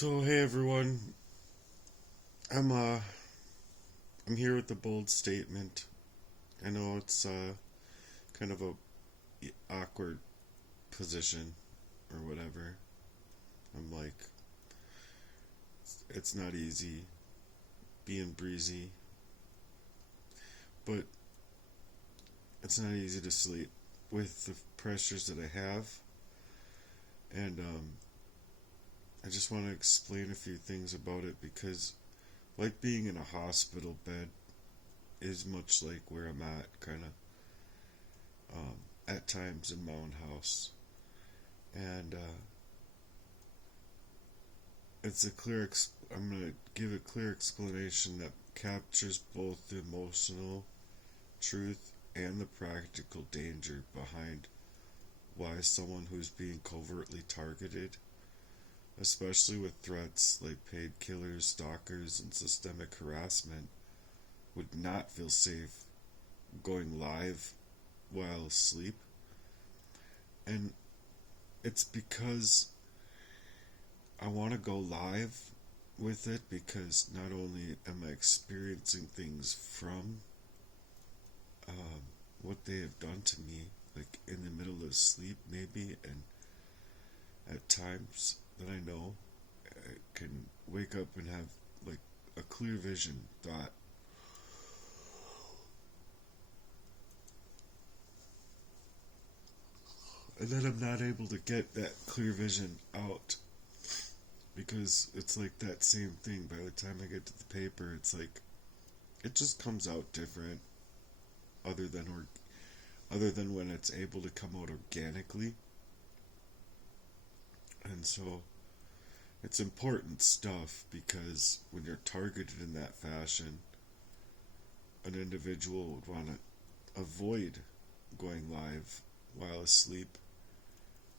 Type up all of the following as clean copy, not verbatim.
So hey everyone, I'm uh I'm here with a bold statement. I know it's kind of a awkward position or whatever. I'm like it's not easy being breezy, but it's not easy to sleep with the pressures that I have, and I just want to explain a few things about it because like being in a hospital bed is much like where I'm at, kind of at times in my own house, and it's a clear. I'm gonna give a clear explanation that captures both the emotional truth and the practical danger behind why someone who's being covertly targeted, especially with threats like paid killers, stalkers, and systemic harassment, would not feel safe going live while asleep. And it's because I want to go live with it because not only am I experiencing things from what they have done to me, like in the middle of sleep maybe, and at times that I know I can wake up and have like a clear vision thought. And then I'm not able to get that clear vision out because it's like that same thing. By the time I get to the paper, it's like it just comes out different, other than when it's able to come out organically. And so it's important stuff because when you're targeted in that fashion, an individual would want to avoid going live while asleep,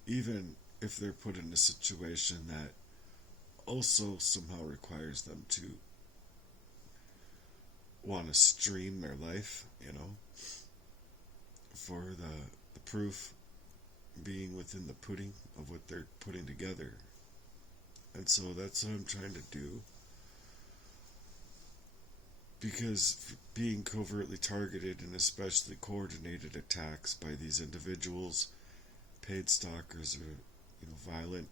even if they're put in a situation that also somehow requires them to want to stream their life, for the proof being within the pudding of what they're putting together. And so that's what I'm trying to do. Because being covertly targeted and especially coordinated attacks by these individuals, paid stalkers, or violent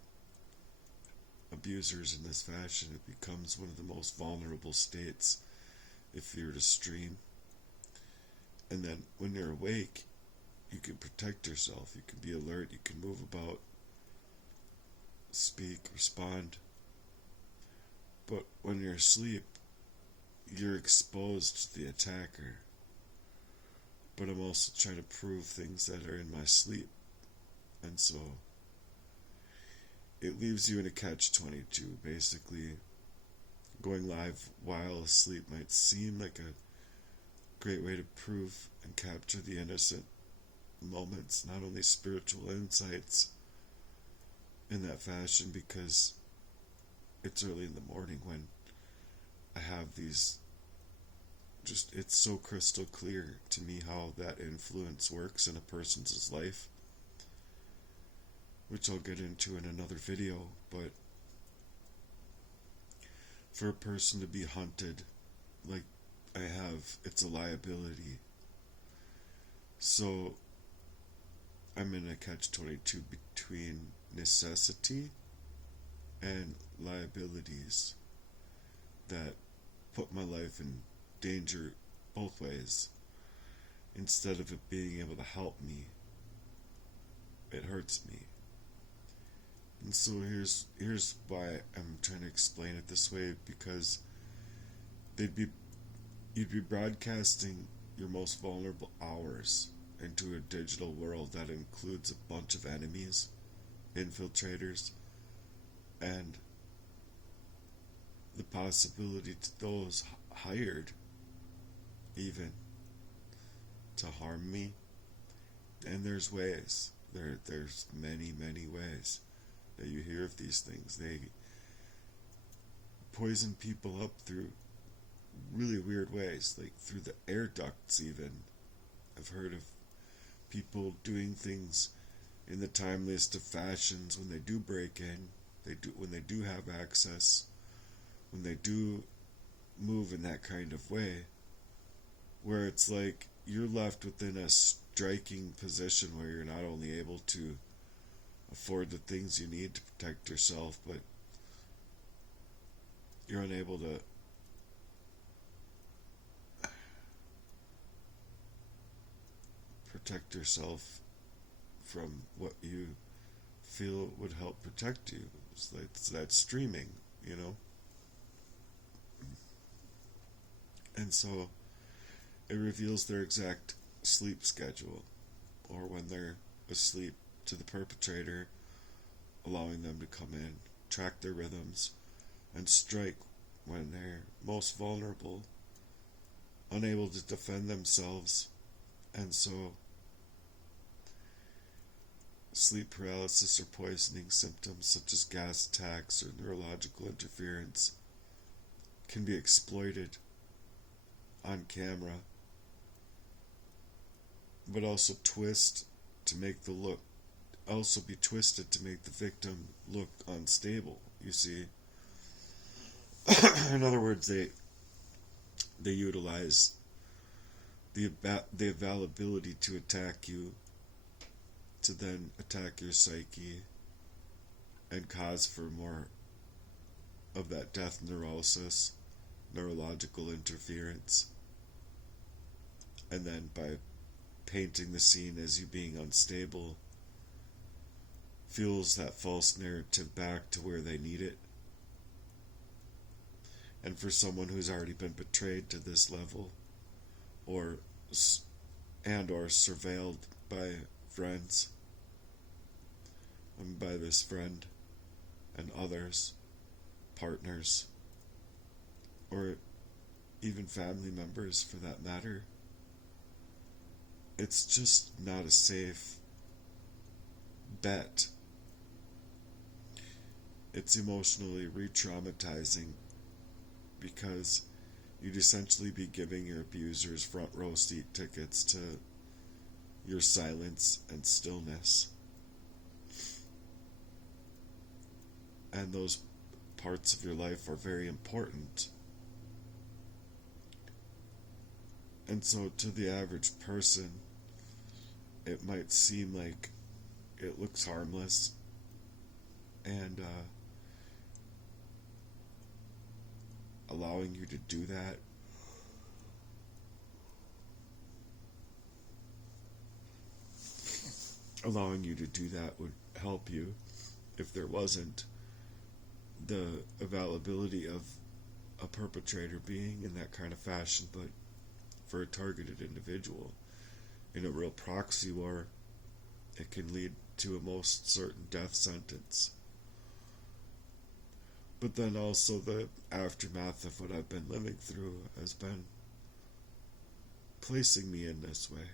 abusers in this fashion, it becomes one of the most vulnerable states if you're to stream. And then when you're awake, you can protect yourself, you can be alert, you can move about, speak, respond. But when you're asleep, you're exposed to the attacker. But I'm also trying to prove things that are in my sleep. And so it leaves you in a catch-22. Basically, going live while asleep might seem like a great way to prove and capture the innocent moments, not only spiritual insights in that fashion, because it's early in the morning when I have these, just, it's so crystal clear to me how that influence works in a person's life, which I'll get into in another video. But for a person to be hunted like I have, it's a liability. So I'm in a catch-22 between necessity and liabilities that put my life in danger both ways. Instead of it being able to help me, it hurts me. And so here's why I'm trying to explain it this way, because you'd be broadcasting your most vulnerable hours into a digital world that includes a bunch of enemies, infiltrators, and the possibility to those hired even to harm me. And there's ways. There's many ways that you hear of these things. They poison people up through really weird ways, like through the air ducts even. I've heard of people doing things in the timeliest of fashions. When they do break in, when they do have access, when they do move in that kind of way, where it's like you're left within a striking position where you're not only able to afford the things you need to protect yourself, but you're unable to protect yourself from what you feel would help protect you. It's like that streaming, you know? And so it reveals their exact sleep schedule, or when they're asleep, to the perpetrator, allowing them to come in, track their rhythms, and strike when they're most vulnerable, unable to defend themselves. And so sleep paralysis or poisoning symptoms such as gas attacks or neurological interference can be exploited on camera, but also be twisted to make the victim look unstable, you see. In other words, they utilize the availability to attack you to then attack your psyche and cause for more of that death neurosis, neurological interference. And then by painting the scene as you being unstable, fuels that false narrative back to where they need it. And for someone who's already been betrayed to this level, or surveilled by friends, and by this friend and others, partners, or even family members for that matter, it's just not a safe bet. It's emotionally re-traumatizing, because you'd essentially be giving your abusers front row seat tickets to your silence and stillness. And those parts of your life are very important. And so to the average person, it might seem like it looks harmless, and allowing you to do that would help you if there wasn't the availability of a perpetrator being in that kind of fashion. But for a targeted individual in a real proxy war, it can lead to a most certain death sentence. But then also the aftermath of what I've been living through has been placing me in this way.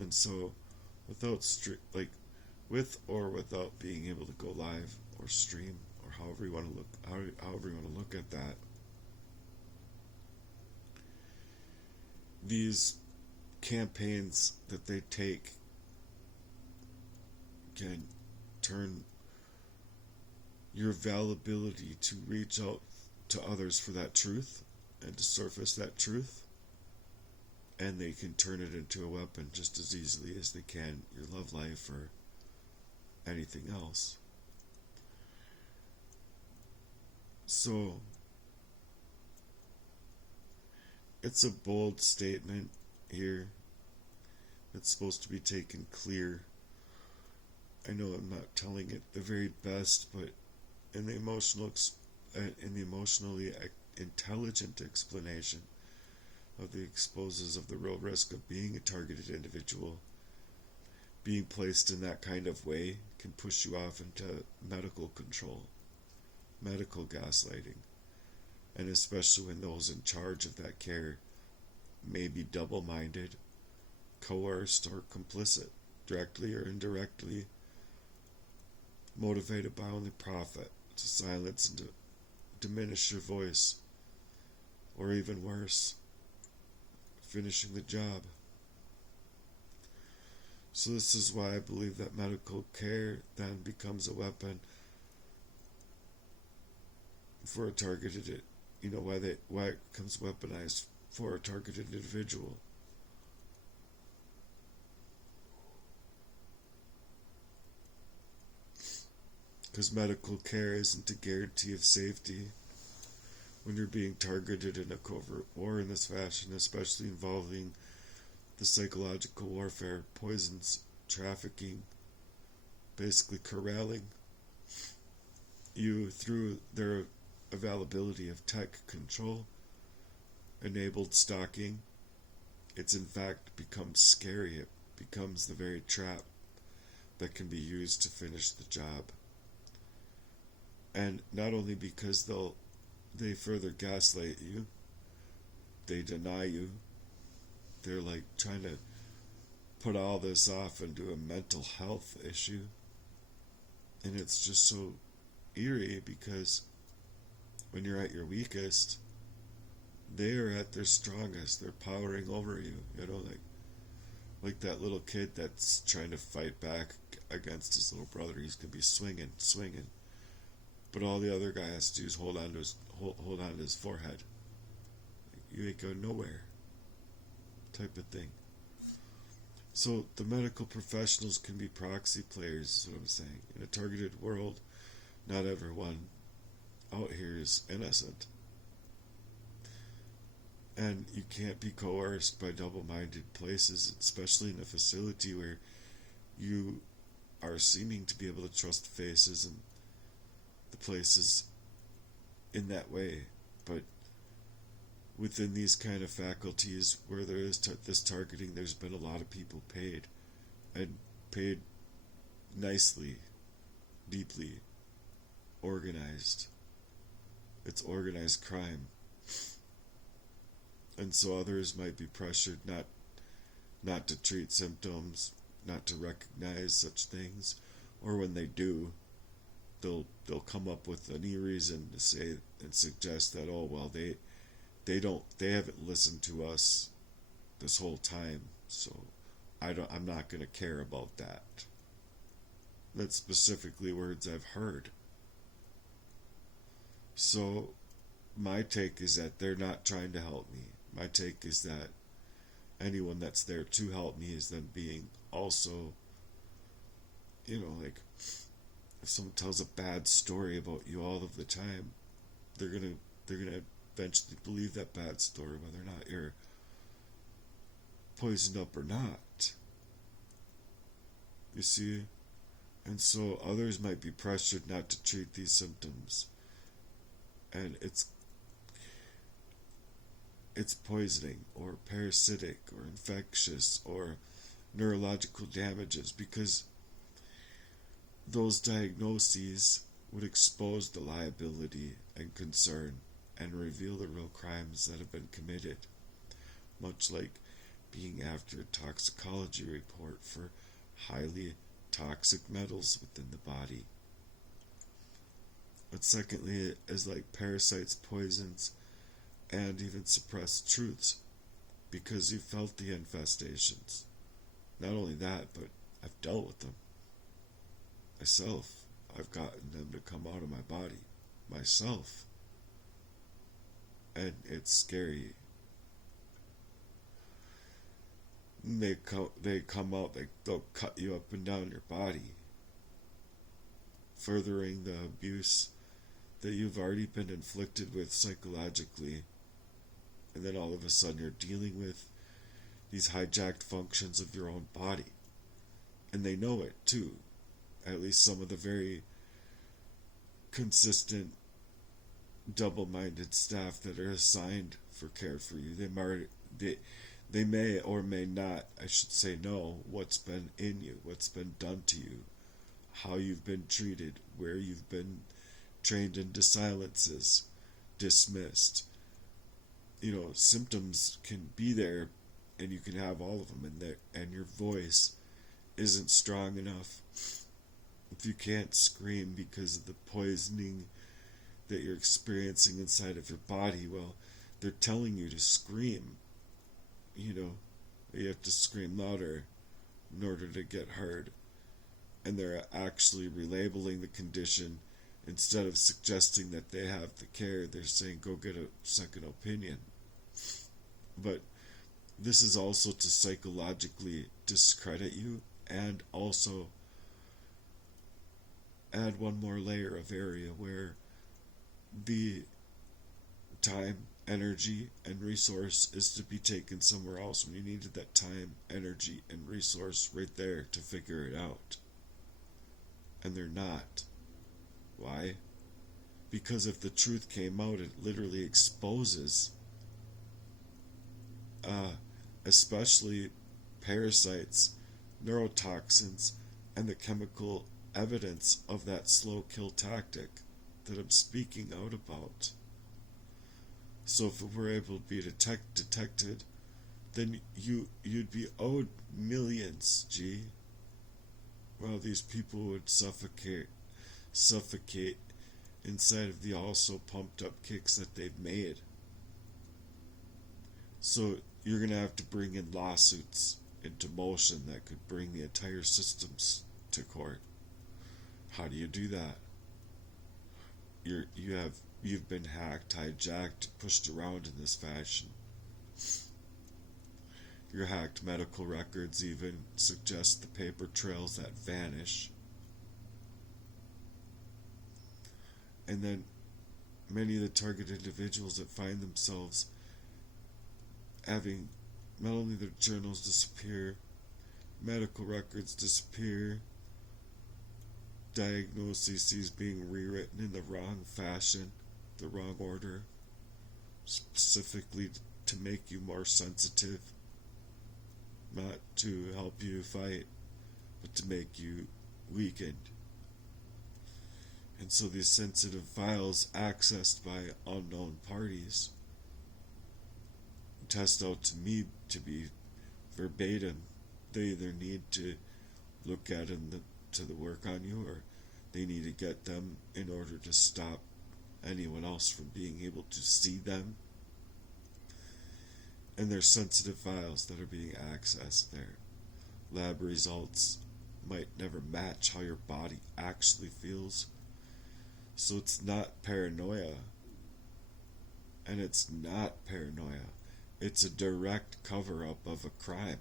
And so with or without being able to go live or stream, or however you want to look at that, these campaigns that they take can turn your availability to reach out to others for that truth and to surface that truth, and they can turn it into a weapon just as easily as they can your love life or anything else. So it's a bold statement here. It's supposed to be taken clear. I know I'm not telling it the very best, but in the emotionally intelligent explanation of the exposes of the real risk of being a targeted individual, being placed in that kind of way can push you off into medical control, medical gaslighting, and especially when those in charge of that care may be double-minded, coerced, or complicit, directly or indirectly, motivated by only profit, to silence and to diminish your voice, or even worse, finishing the job. So this is why I believe that medical care then becomes a weapon for a targeted, why it comes weaponized for a targeted individual. Because medical care isn't a guarantee of safety when you're being targeted in a covert war in this fashion, especially involving the psychological warfare, poisons, trafficking, basically corralling you through their availability of tech control, enabled stalking. It's in fact becomes scary. It becomes the very trap that can be used to finish the job. And not only because they further gaslight you, they deny you, they're like trying to put all this off into a mental health issue. And it's just so eerie because when you're at your weakest, they are at their strongest. They're powering over you, like that little kid that's trying to fight back against his little brother. He's gonna be swinging, but all the other guy has to do is hold on to his forehead. You ain't going nowhere, type of thing. So the medical professionals can be proxy players, is what I'm saying. In a targeted world, not everyone out here is innocent. And you can't be coerced by double-minded places, especially in a facility where you are seeming to be able to trust faces and the places in that way. But within these kind of faculties where there is this targeting, there's been a lot of people paid, and paid nicely, deeply, organized. It's organized crime. And so others might be pressured not to treat symptoms, not to recognize such things, or when they do, they'll come up with any reason to say and suggest that, oh well, they haven't listened to us this whole time, so I'm not going to care about that. That's specifically words I've heard. So my take is that they're not trying to help me. My take is that anyone that's there to help me is them being also, like, if someone tells a bad story about you all of the time, they're gonna eventually believe that bad story, whether or not you're poisoned up or not. You see? And so others might be pressured not to treat these symptoms. And it's poisoning or parasitic or infectious or neurological damages, because those diagnoses would expose the liability and concern and reveal the real crimes that have been committed, much like being after a toxicology report for highly toxic metals within the body. But secondly, is like parasites, poisons, and even suppressed truths, because you felt the infestations. Not only that, but I've dealt with them myself. I've gotten them to come out of my body myself, and it's scary. They come out, they'll cut you up and down your body, furthering the abuse that you've already been inflicted with psychologically. And then all of a sudden you're dealing with these hijacked functions of your own body. And they know it too. At least some of the very consistent, double-minded staff that are assigned for care for you. They may or may not, I should say, know what's been in you, what's been done to you, how you've been treated, where you've been trained into silences, dismissed. Symptoms can be there, and you can have all of them in there, and your voice isn't strong enough. If you can't scream because of the poisoning that you're experiencing inside of your body, well, they're telling you to scream. You have to scream louder in order to get heard. And they're actually relabeling the condition Instead of suggesting that they have the care, they're saying go get a second opinion. But this is also to psychologically discredit you, and also add one more layer of area where the time, energy, and resource is to be taken somewhere else when you needed that time, energy, and resource right there to figure it out. And they're not. Why? Because if the truth came out, it literally exposes especially parasites, neurotoxins, and the chemical evidence of that slow kill tactic that I'm speaking out about. So if it were able to be detected, then you'd be owed millions, gee. Well, these people would suffocate inside of the also pumped up kicks that they've made. So you're going to have to bring in lawsuits into motion that could bring the entire systems to court. How do you do that? You've been hacked, hijacked, pushed around in this fashion. Your hacked medical records even suggest the paper trails that vanish. And then many of the targeted individuals that find themselves having not only their journals disappear, medical records disappear, diagnoses being rewritten in the wrong fashion, the wrong order, specifically to make you more sensitive, not to help you fight, but to make you weakened. And so these sensitive files accessed by unknown parties test out to me to be verbatim. They either need to look at them to the work on you, or they need to get them in order to stop anyone else from being able to see them. And there's sensitive files that are being accessed there. Lab results might never match how your body actually feels. So it's not paranoia. And it's not paranoia. It's a direct cover-up of a crime.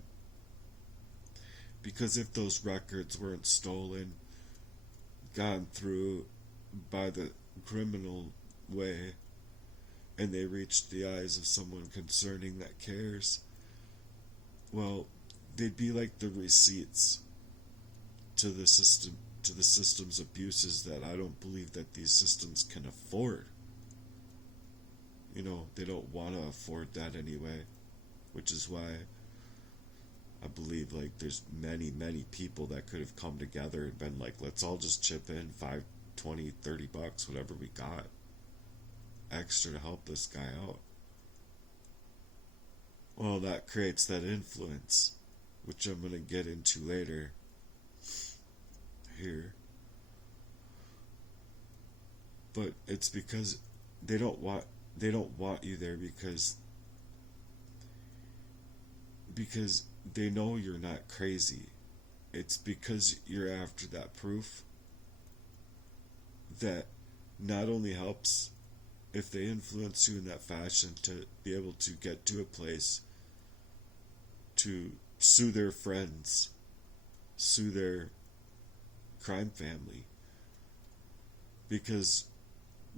Because if those records weren't stolen, gone through by the criminal way, and they reached the eyes of someone concerning that cares, well, they'd be like the receipts to the system, to the system's abuses that I don't believe that these systems can afford. You know, they don't want to afford that anyway, which is why I believe like there's many people that could have come together and been like, let's all just chip in $5, $20, $30, whatever we got extra to help this guy out. Well, that creates that influence, which I'm going to get into later here. But it's because they don't want you there because they know you're not crazy. It's because you're after that proof that not only helps if they influence you in that fashion to be able to get to a place to sue their friends, sue their crime family. Because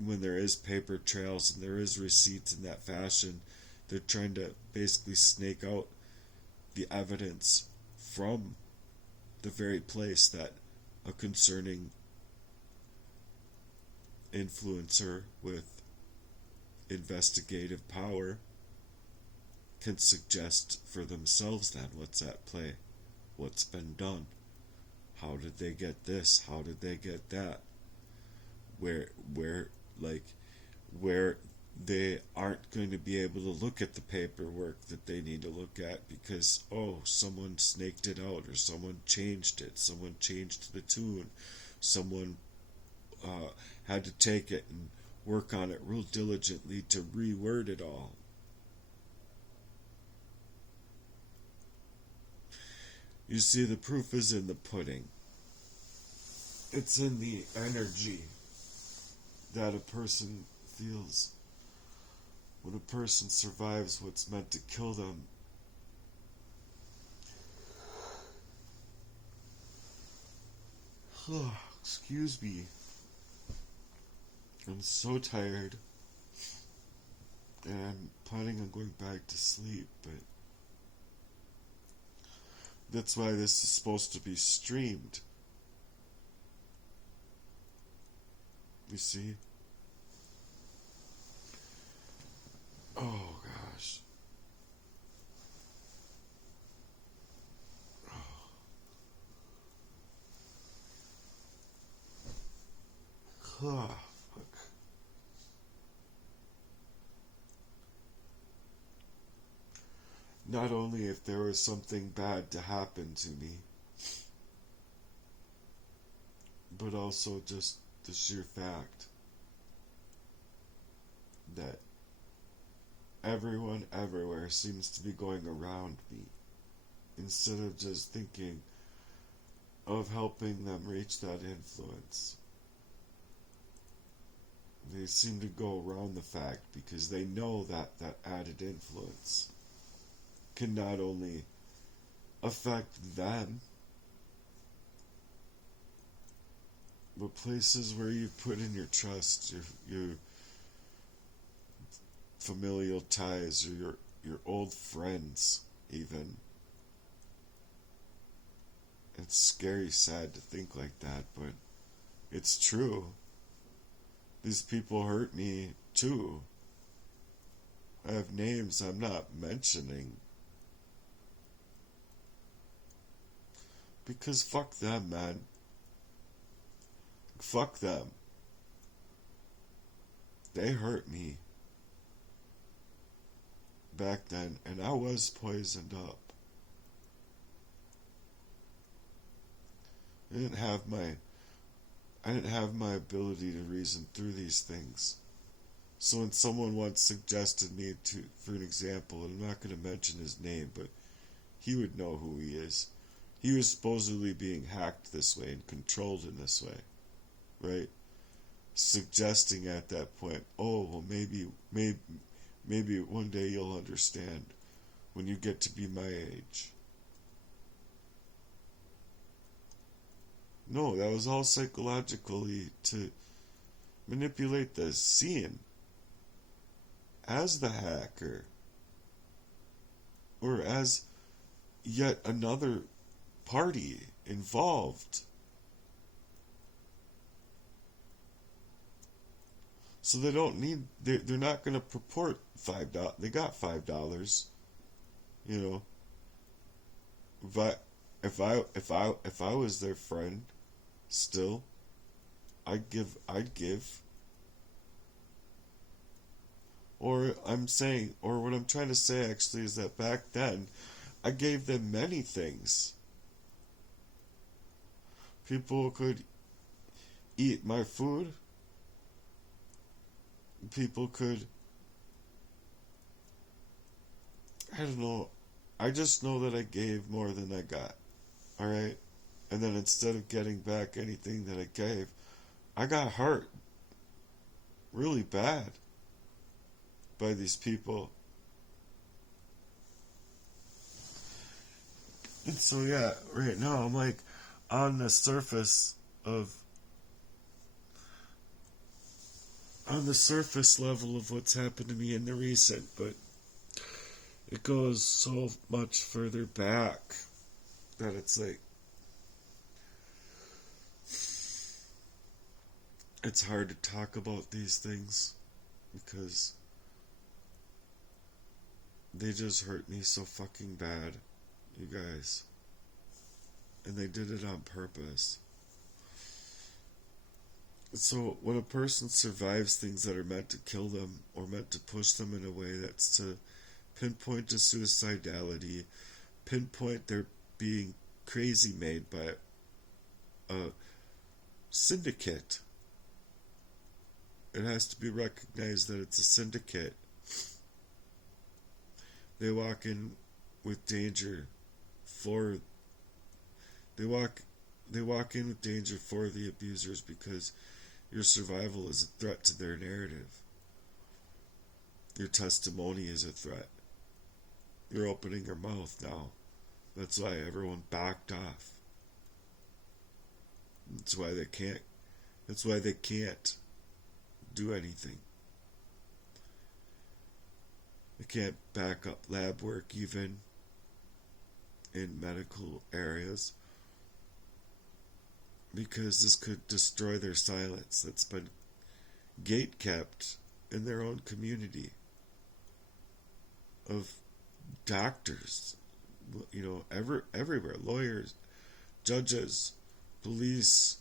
when there is paper trails and there is receipts in that fashion, they're trying to basically snake out the evidence from the very place that a concerning influencer with investigative power can suggest for themselves then what's at play, what's been done, how did they get this, how did they get that, where they aren't going to be able to look at the paperwork that they need to look at because, oh, someone snaked it out, or someone changed it, someone changed the tune, someone had to take it and work on it real diligently to reword it all. You see, the proof is in the pudding. It's in the energy that a person feels when a person survives what's meant to kill them. Excuse me. I'm so tired. And I'm planning on going back to sleep, but that's why this is supposed to be streamed. You see? Oh, gosh. Oh, fuck. Not only if there was something bad to happen to me, but also just the sheer fact that everyone everywhere seems to be going around me instead of just thinking of helping them reach that influence. They seem to go around the fact because they know that that added influence can not only affect them, but places where you put in your trust, your familial ties, or your old friends, even. It's scary, sad to think like that, but it's true. These people hurt me too. I have names I'm not mentioning. Because fuck them, man. Fuck them. They hurt me back then, and I was poisoned up. I didn't have my ability to reason through these things. So when someone once suggested me for an example, and I'm not going to mention his name, but he would know who he is. He was supposedly being hacked this way and controlled in this way, right? Suggesting at that point, oh, well, maybe one day you'll understand when you get to be my age. No, that was all psychologically to manipulate the scene as the hacker, or as yet another party involved. So they don't need, they're not going to purport $5. They got $5, you know. But if I was their friend, still, I'd give. Or what I'm trying to say actually is that back then, I gave them many things. People could eat my food. People could, I don't know, I just know that I gave more than I got, alright? And then instead of getting back anything that I gave, I got hurt really bad by these people. And so yeah, right now I'm like on the surface level of what's happened to me in the recent, but it goes so much further back that it's like it's hard to talk about these things because they just hurt me so fucking bad, you guys. And they did it on purpose. So when a person survives things that are meant to kill them or meant to push them in a way that's to pinpoint to suicidality, pinpoint they're being crazy made by a syndicate. It has to be recognized that it's a syndicate. They walk in with danger for they walk in with danger for the abusers, because Your survival is a threat to their narrative. Your testimony is a threat. You're opening your mouth now. That's why everyone backed off. That's why they can't. That's why they can't do anything. They can't back up lab work even in medical areas because this could destroy their silence that's been gate kept in their own community of doctors, everywhere, lawyers, judges, police.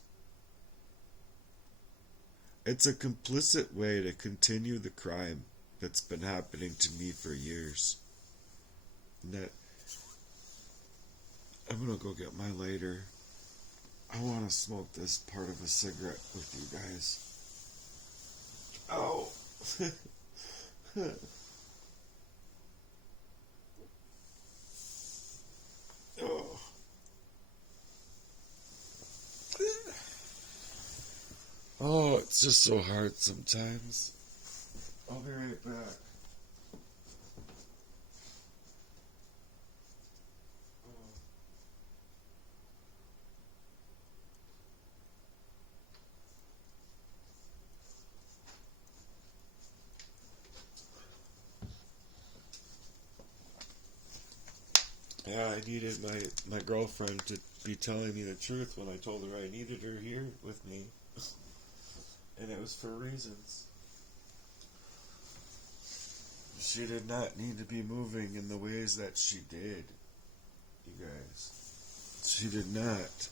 It's a complicit way to continue the crime that's been happening to me for years. And that I'm gonna go get my lighter. I want to smoke this part of a cigarette with you guys. Oh. Oh. Oh, it's just so hard sometimes. I'll be right back. Yeah, I needed my girlfriend to be telling me the truth when I told her I needed her here with me. And it was for reasons. She did not need to be moving in the ways that she did, you guys. She did not.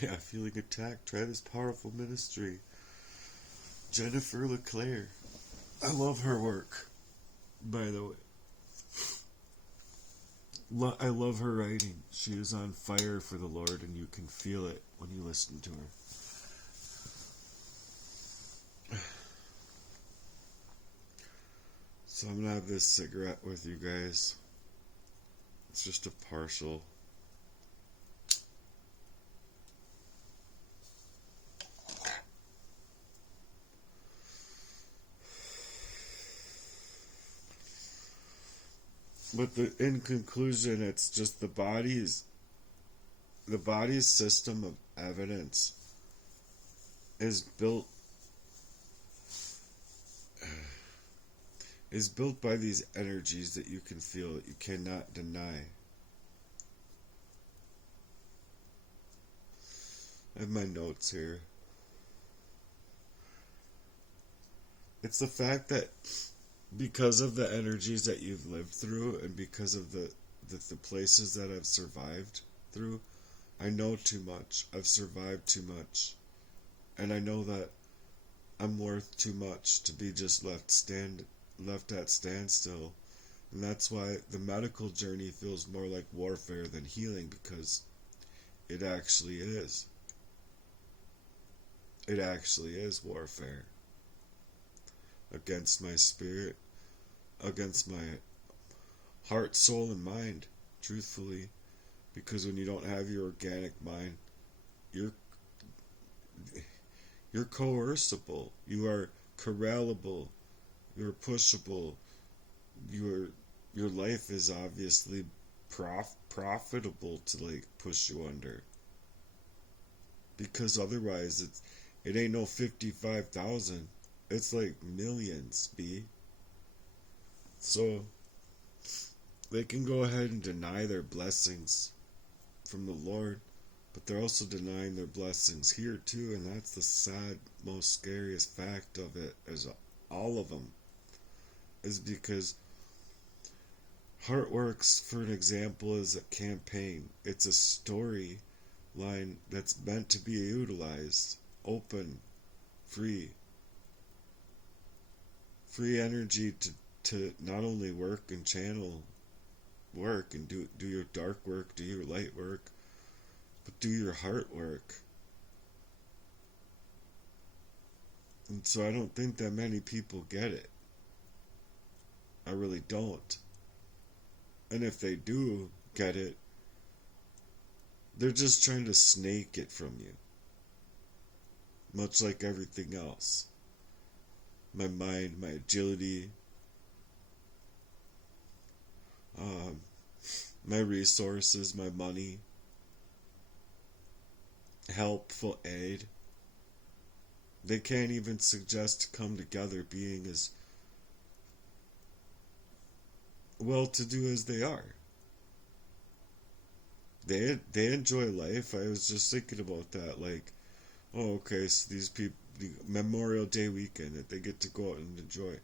Yeah, feeling attacked. Try this powerful ministry. Jennifer LeClaire. I love her work, by the way. I love her writing. She is on fire for the Lord, and you can feel it when you listen to her. So I'm going to have this cigarette with you guys. It's just a partial. But in conclusion, it's just the body's system of evidence is built by these energies that you can feel, that you cannot deny. I have my notes here. It's the fact that because of the energies that you've lived through and because of the places that I've survived through, I know too much. I've survived too much. And I know that I'm worth too much to be just left at standstill. And that's why the medical journey feels more like warfare than healing, because it actually is. It actually is warfare. Against my spirit, against my heart, soul, and mind, truthfully. Because when you don't have your organic mind, you're coercible, you are corrallable, you're pushable, your life is obviously profitable to push you under. Because otherwise it ain't no 55,000. It's millions, B. So they can go ahead and deny their blessings from the Lord, but they're also denying their blessings here too, and that's the sad, most scariest fact of it, is all of them, is because Heartwerks, for an example, is a campaign. It's a story line that's meant to be utilized, open, free energy to not only work and channel work and do your dark work, do your light work, but do your heart work. And so I don't think that many people get it. I really don't. And if they do get it, They're just trying to snake it from you. Much like everything else. My mind, my agility, my resources, my money, helpful aid. They can't even suggest to come together being as well-to-do as they are. They enjoy life. I was just thinking about that. Like, oh, okay, so these people, the Memorial Day weekend that they get to go out and enjoy.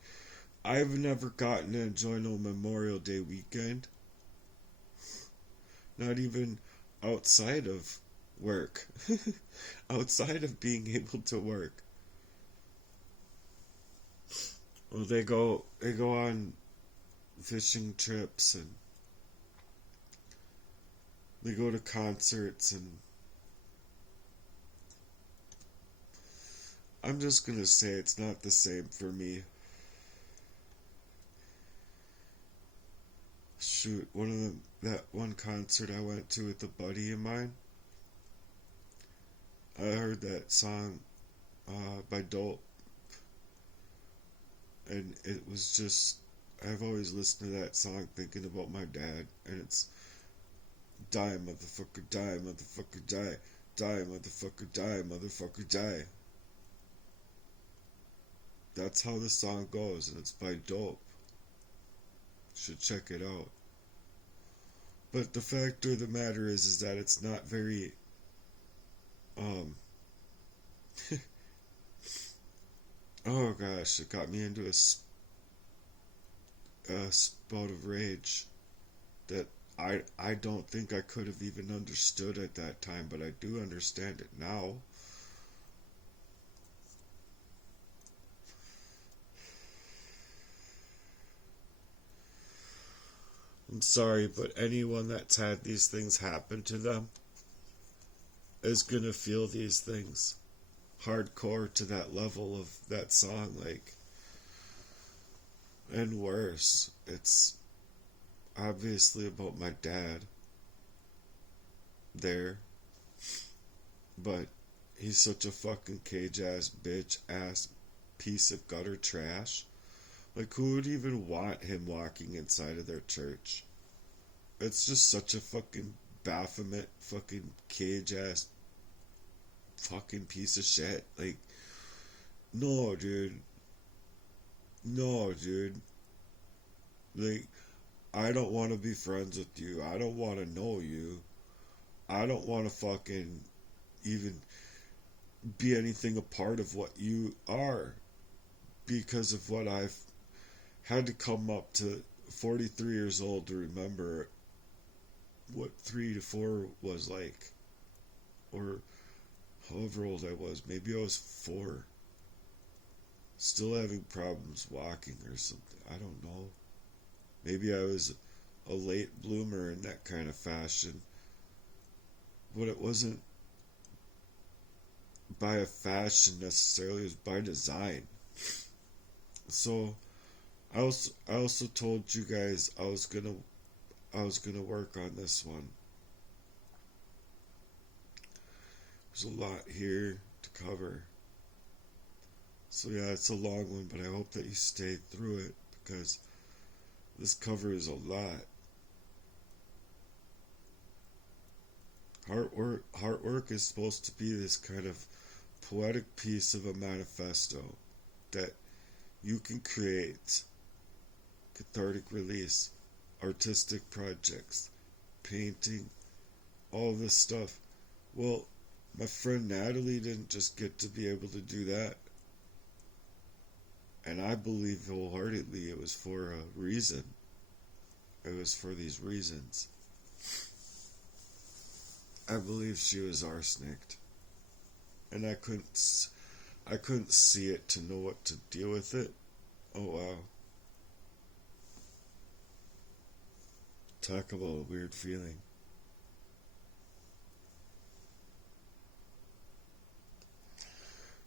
I've never gotten to enjoy no Memorial Day weekend. Not even outside of work. Outside of being able to work. Well, they go on fishing trips and they go to concerts, and I'm just gonna say it's not the same for me. Shoot, that one concert I went to with a buddy of mine, I heard that song by Dope, and it was just, I've always listened to that song thinking about my dad, and it's die, motherfucker, die, motherfucker, die, die, motherfucker, die, motherfucker, die. That's how the song goes, and it's by Dope. Should check it out. But the fact of the matter is that it's not very oh gosh, it got me into a spout of rage that I don't think I could have even understood at that time, but I do understand it now. I'm sorry, but anyone that's had these things happen to them is gonna feel these things hardcore to that level of that song, like, and worse. It's obviously about my dad there, but he's such a fucking cage ass bitch ass piece of gutter trash. Like, who would even want him walking inside of their church? It's just such a fucking Baphomet fucking cage ass fucking piece of shit. Like, no, dude. No, dude. Like, I don't want to be friends with you. I don't want to know you. I don't want to fucking even be anything a part of what you are, because of what I've had to come up to 43 years old to remember what 3 to 4 was like, or however old I was. Maybe I was 4, still having problems walking or something. I don't know. Maybe I was a late bloomer in that kind of fashion, but it wasn't by a fashion necessarily, it was by design. So I also told you guys I was gonna work on this one. There's a lot here to cover. So yeah, it's a long one, but I hope that you stay through it, because this covers a lot. Heartwork is supposed to be this kind of poetic piece of a manifesto that you can create, cathartic release, artistic projects, painting, all this stuff. Well, my friend Natalie didn't just get to be able to do that. And I believe wholeheartedly it was for a reason. It was for these reasons. I believe she was arsenicked. And I couldn't see it to know what to deal with it. Oh wow. Talk about a weird feeling.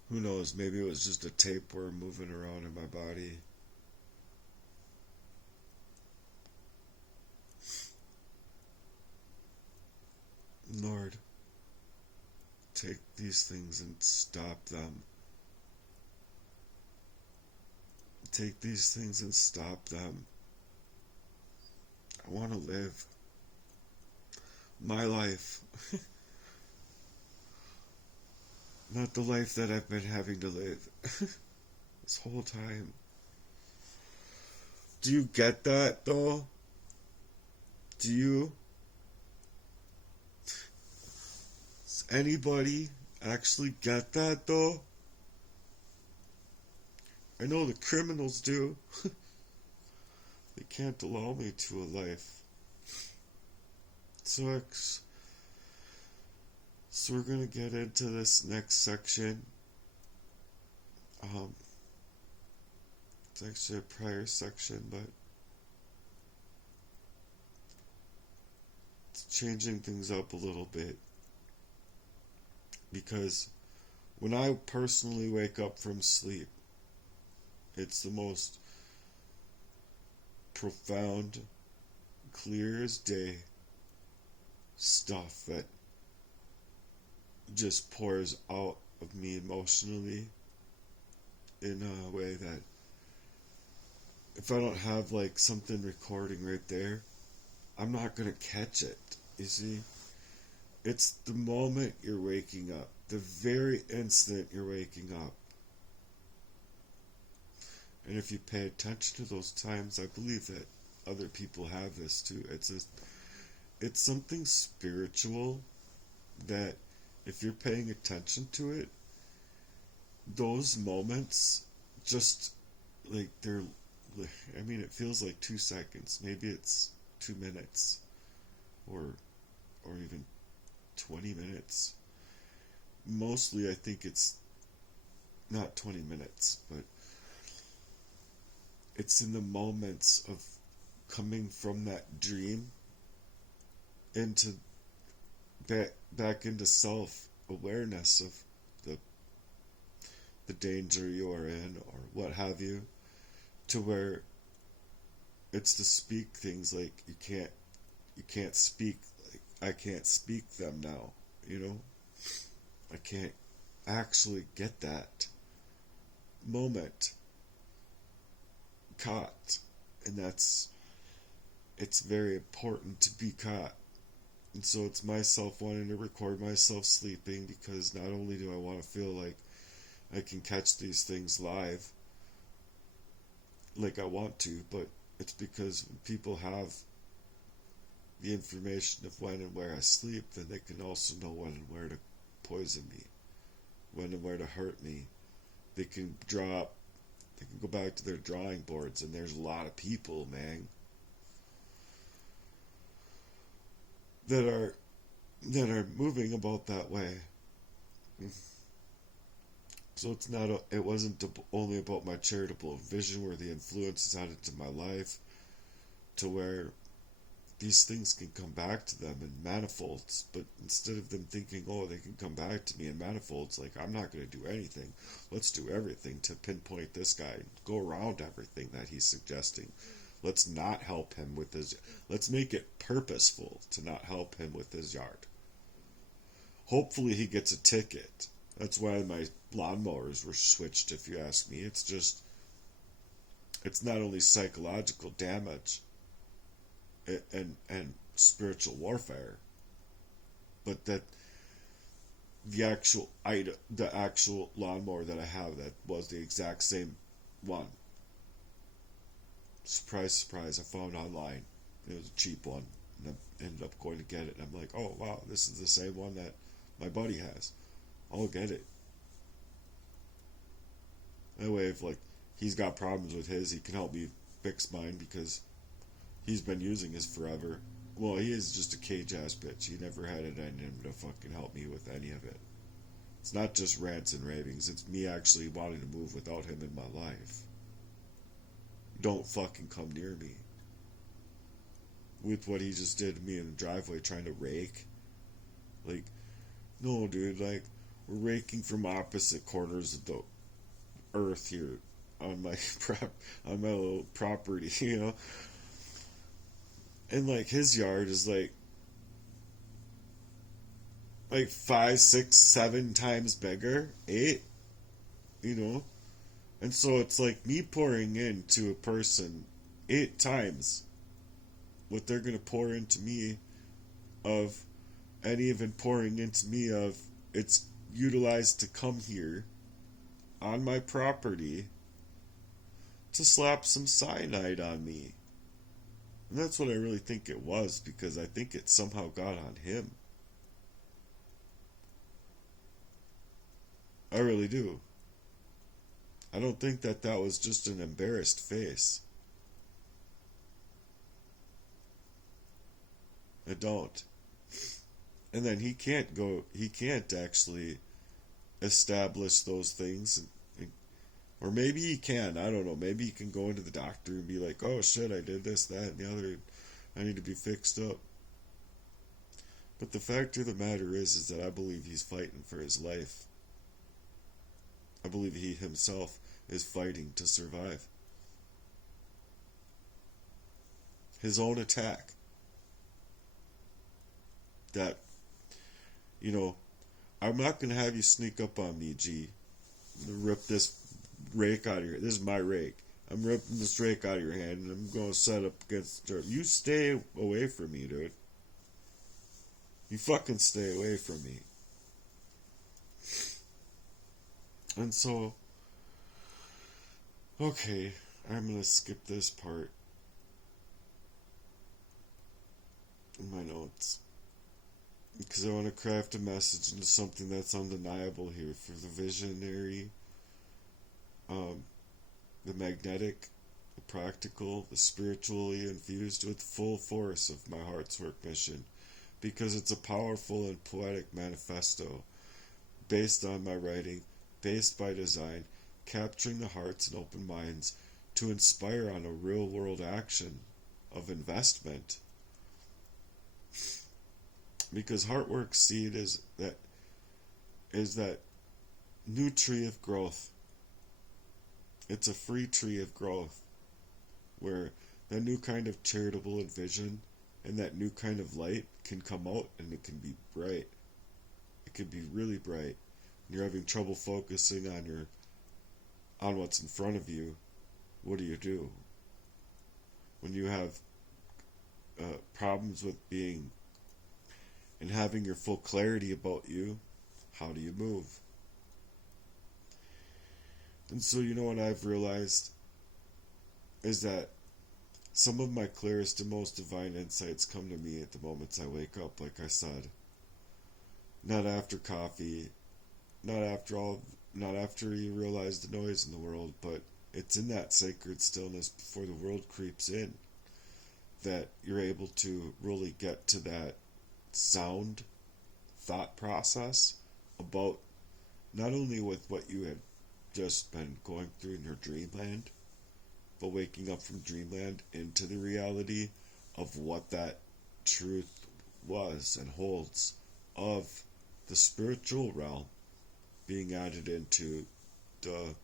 Who knows, maybe it was just a tapeworm moving around in my body. Lord. take these things and stop them. Take these things and stop them. I want to live my life. Not the life that I've been having to live this whole time. Do you get that, though? Do you? Does anybody actually get that, though? I know the criminals do. They can't allow me to a life. It sucks. So we're going to get into this next section. It's actually a prior section, but it's changing things up a little bit. Because when I personally wake up from sleep, it's the most profound, clear as day stuff that just pours out of me emotionally in a way that if I don't have like something recording right there, I'm not gonna catch it. You see, it's the moment you're waking up, the very instant you're waking up. And if you pay attention to those times, I believe that other people have this too. It's something spiritual that if you're paying attention to it, those moments just like it feels like 2 seconds. Maybe it's 2 minutes or even 20 minutes. Mostly I think it's not 20 minutes, but it's in the moments of coming from that dream into back into self-awareness of the danger you are in or what have you, to where it's to speak things like you can't speak, like I can't speak them now, you know? I can't actually get that moment caught, and it's very important to be caught. And so it's myself wanting to record myself sleeping, because not only do I want to feel like I can catch these things live like I want to, but it's because when people have the information of when and where I sleep, then they can also know when and where to poison me, when and where to hurt me. They can go back to their drawing boards, and there's a lot of people, man, that are moving about that way. So it wasn't only about my charitable vision where the influence is added to my life, to where these things can come back to them in manifolds. But instead of them thinking, oh, they can come back to me in manifolds, like, I'm not going to do anything, let's do everything to pinpoint this guy, go around everything that he's suggesting. Let's not help him with let's make it purposeful to not help him with his yard. Hopefully he gets a ticket. That's why my lawnmowers were switched, if you ask me. It's not only psychological damage and spiritual warfare, but that the actual lawnmower that I have, that was the exact same one. Surprise, surprise, I found online. It was a cheap one, and I ended up going to get it, and I'm like, oh wow, this is the same one that my buddy has. I'll get it. That way, if he's got problems with his, he can help me fix mine, because he's been using his forever. Well, he is just a cage ass bitch. He never had it in him to fucking help me with any of it. It's not just rants and ravings. It's me actually wanting to move without him in my life. Don't fucking come near me. With what he just did to me in the driveway, trying to rake. Like, no, dude, we're raking from opposite corners of the earth here on my on my little property, you know? And his yard is like 5, 6, 7 times bigger, 8, you know? And so it's like me pouring into a person 8 times what they're going to pour into me of, and even pouring into me of, it's utilized to come here on my property to slap some cyanide on me. And that's what I really think it was, because I think it somehow got on him. I really do. I don't think that that was just an embarrassed face. I don't. And then he can't actually establish those things. Or maybe he can, I don't know. Maybe he can go into the doctor and be like, oh shit, I did this, that, and the other. I need to be fixed up. But the fact of the matter is that I believe he's fighting for his life. I believe he himself is fighting to survive. His own attack. That, you know, I'm not going to have you sneak up on me, G. I'm going to rip this rake out of your... This is my rake. I'm ripping this rake out of your hand and I'm going to set up against the dirt. You stay away from me, dude. You fucking stay away from me. And so... Okay, I'm going to skip this part in my notes. Because I want to craft a message into something that's undeniable here for the visionary, the magnetic, the practical, the spiritually infused with full force of my heart's work mission. Because it's a powerful and poetic manifesto based on my writing, based by design, capturing the hearts and open minds to inspire on a real world action of investment. Because Heartwerks seed is that new tree of growth. It's a free tree of growth where that new kind of charitable vision and that new kind of light can come out, and it can be bright. It can be really bright. You're having trouble focusing on what's in front of you. What do? When you have problems with being and having your full clarity about you, how do you move? And so, you know what I've realized is that some of my clearest and most divine insights come to me at the moments I wake up, like I said. Not after coffee, not after you realize the noise in the world, but it's in that sacred stillness before the world creeps in that you're able to really get to that sound thought process about not only with what you had just been going through in your dreamland, but waking up from dreamland into the reality of what that truth was and holds of the spiritual realm being added into the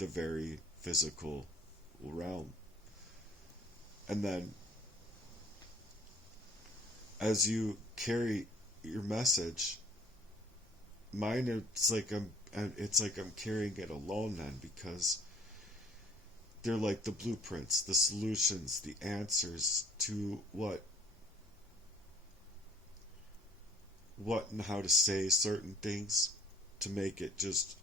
very physical realm. And then as you carry your message, mine, it's like I'm carrying it alone then, because they're like the blueprints, the solutions, the answers to what and how to say certain things to make it just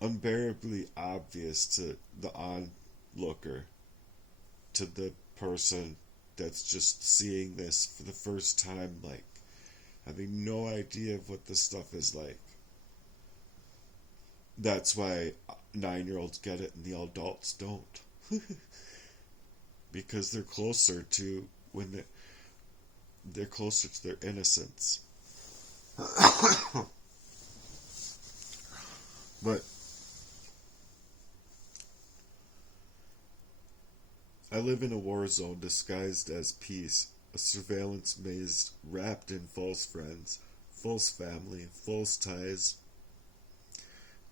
unbearably obvious to the onlooker, to the person that's just seeing this for the first time, like having no idea of what this stuff is like. That's why 9-year-olds get it and the adults don't. Because they're closer to they're closer to their innocence. But I live in a war zone disguised as peace, a surveillance maze wrapped in false friends, false family, false ties,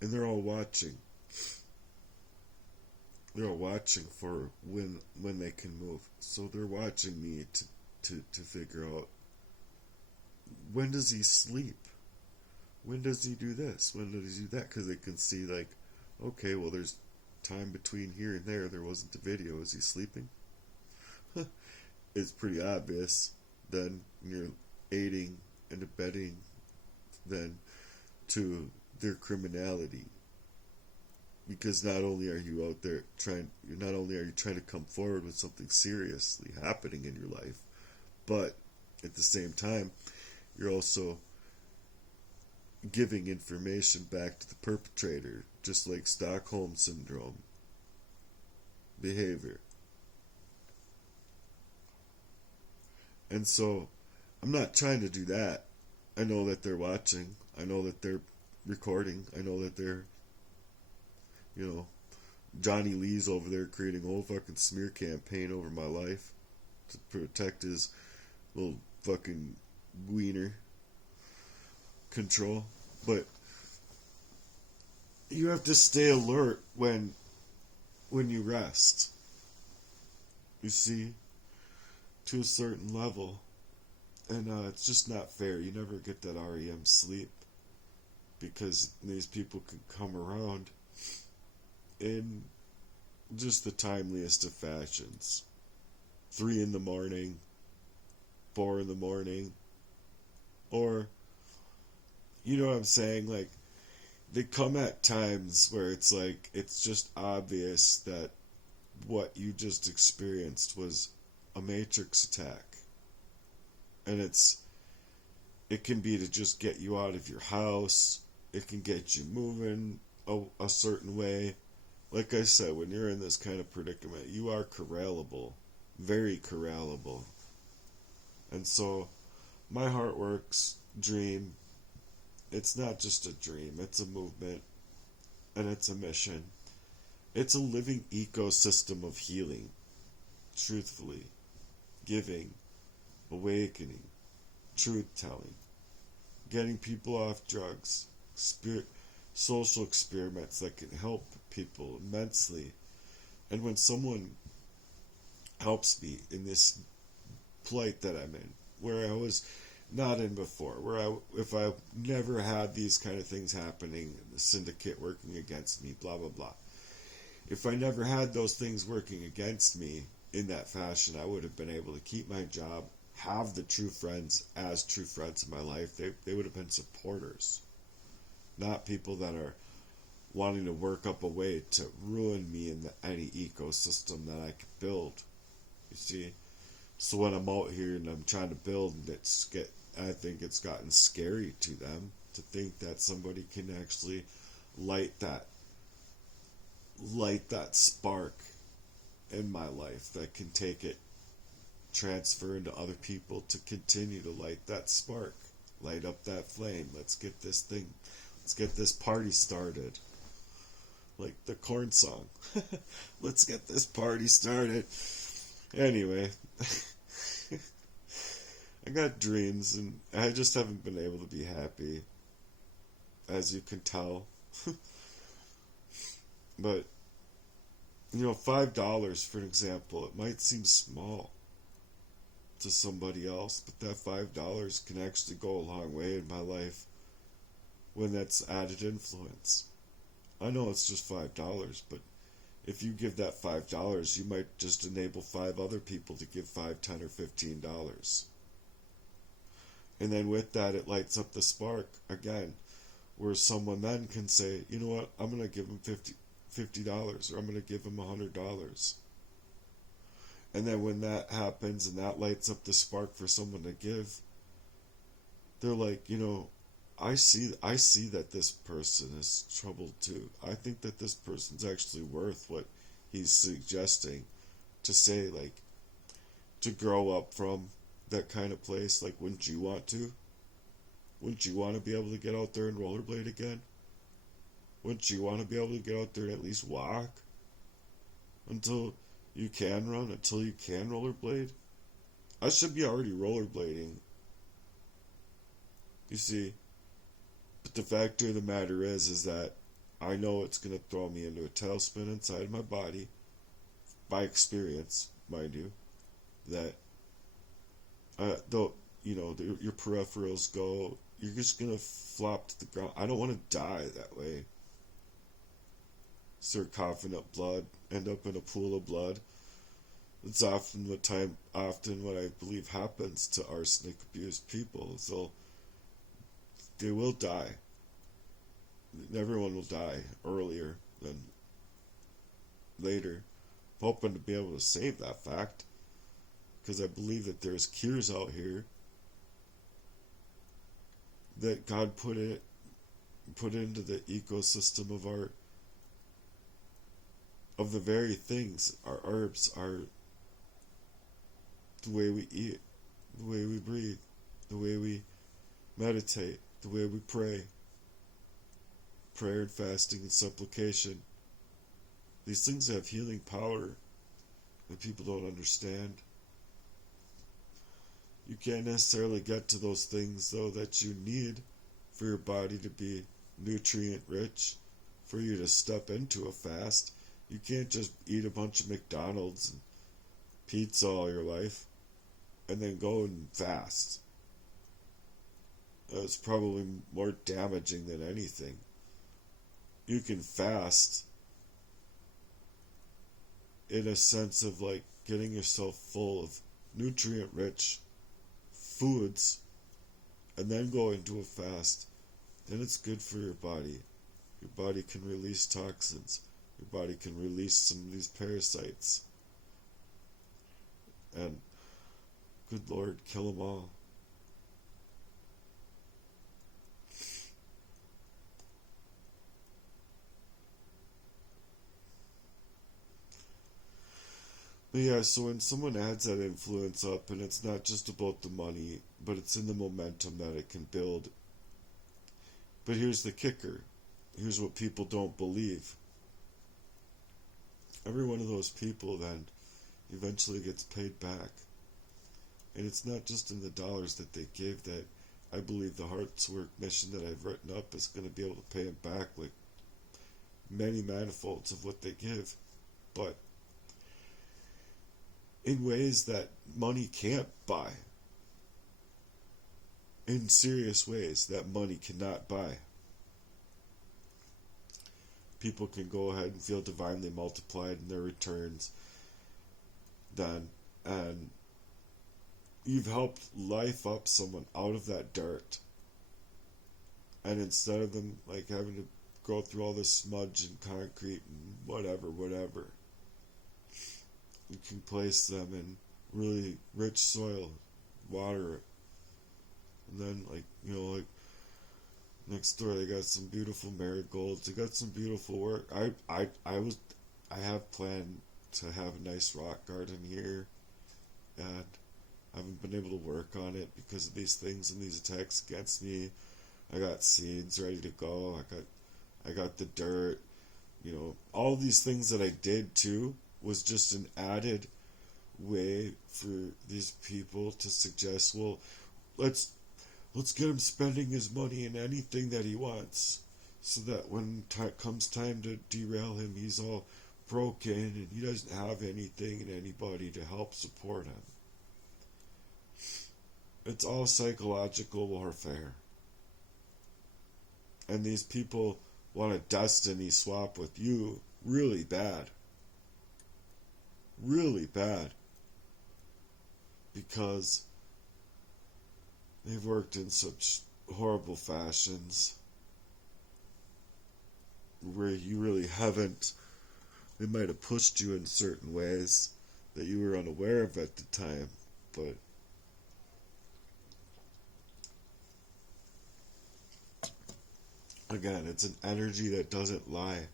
and they're all watching. They're all watching for when they can move. So they're watching me to figure out when does he sleep? When does he do this? When does he do that? Because they can see, like, okay, well, there's time between here and there. There wasn't a video. Is he sleeping? It's pretty obvious. Then you're aiding and abetting then to their criminality. Because not only are you out there not only are you trying to come forward with something seriously happening in your life, but at the same time, you're also giving information back to the perpetrator, just like Stockholm Syndrome behavior. And so, I'm not trying to do that. I know that they're watching. I know that they're recording. I know that they're, Johnny Lee's over there creating a whole fucking smear campaign over my life to protect his little fucking wiener control. But you have to stay alert when you rest. You see, to a certain level. And it's just not fair. You never get that REM sleep because these people can come around in just the timeliest of fashions. 3 in the morning, 4 in the morning, or, you know what I'm saying? Like, they come at times where it's like, it's just obvious that what you just experienced was a Matrix attack. And it can be to just get you out of your house. It can get you moving a certain way. Like I said, when you're in this kind of predicament, you are corrallable. Very corrallable. And so, my Heartwerks dream, it's not just a dream. It's a movement. And it's a mission. It's a living ecosystem of healing. Truthfully. Giving. Awakening. Truth-telling. Getting people off drugs. Social experiments that can help people immensely. And when someone helps me in this plight that I'm in, where I was not in before, if I never had these kind of things happening, the syndicate working against me, blah, blah, blah. If I never had those things working against me in that fashion, I would have been able to keep my job, have the true friends as true friends in my life. They would have been supporters. Not people that are wanting to work up a way to ruin me in any ecosystem that I could build. You see? So when I'm out here and I'm trying to build, I think it's gotten scary to them to think that somebody can actually light that spark in my life that can take it, transfer into other people to continue to light that spark, light up that flame. Let's get this party started. Like the Korn song. Let's get this party started. Anyway, I got dreams and I just haven't been able to be happy, as you can tell. But, $5 for an example, it might seem small to somebody else, but that $5 can actually go a long way in my life when that's added influence. I know it's just $5, but if you give that $5, you might just enable 5 other people to give $5, $10, or $15. And then with that, it lights up the spark again, where someone then can say, you know what, I'm going to give them $50, or I'm going to give them $100. And then when that happens and that lights up the spark for someone to give, they're like, I see that this person is troubled too. I think that this person's actually worth what he's suggesting to say, like, to grow up from that kind of place. Like, wouldn't you want to? Wouldn't you want to be able to get out there and rollerblade again? Wouldn't you want to be able to get out there and at least walk until you can run, until you can rollerblade? I should be already rollerblading. You see? But the fact of the matter is that I know it's going to throw me into a tailspin inside my body, by experience, mind you, that though your peripherals go, you're just going to flop to the ground. I don't want to die that way. Start coughing up blood, end up in a pool of blood. It's often what I believe happens to arsenic abused people. So they will die. Everyone will die earlier than later. I'm hoping to be able to save that fact, because I believe that there's cures out here that God put into the ecosystem of the very things, our herbs, the way we eat, the way we breathe, the way we meditate, the way we pray. Prayer and fasting and supplication. These things have healing power that people don't understand. You can't necessarily get to those things, though, that you need for your body to be nutrient rich, for you to step into a fast. You can't just eat a bunch of McDonald's and pizza all your life and then go and fast. It's probably more damaging than anything. You can fast in a sense of like getting yourself full of nutrient rich foods and then go into a fast. Then it's good for your body. Your body can release toxins. Your body can release some of these parasites. And good Lord, kill them all. But yeah, so when someone adds that influence up, and it's not just about the money, but it's in the momentum that it can build. But here's the kicker. Here's what people don't believe. Every one of those people then eventually gets paid back. And it's not just in the dollars that they give that I believe the Heartwerks mission that I've written up is going to be able to pay them back like many manifolds of what they give. But in ways that money can't buy. In serious ways that money cannot buy. People can go ahead and feel divinely multiplied in their returns then, and you've helped life up someone out of that dirt. And instead of them like having to go through all this smudge and concrete and whatever, you can place them in really rich soil, water it, and then like next door they got some beautiful marigolds. They got some beautiful work. I have planned to have a nice rock garden here, and I haven't been able to work on it because of these things and these attacks against me. I got seeds ready to go. I got the dirt. All these things that I did too was just an added way for these people to suggest, well, let's get him spending his money in anything that he wants, so that when comes time to derail him, he's all broken and he doesn't have anything and anybody to help support him. It's all psychological warfare. And these people want a destiny swap with you really bad. Really bad. Because they've worked in such horrible fashions where you really haven't. They might have pushed you in certain ways that you were unaware of at the time, but again, it's an energy that doesn't lie.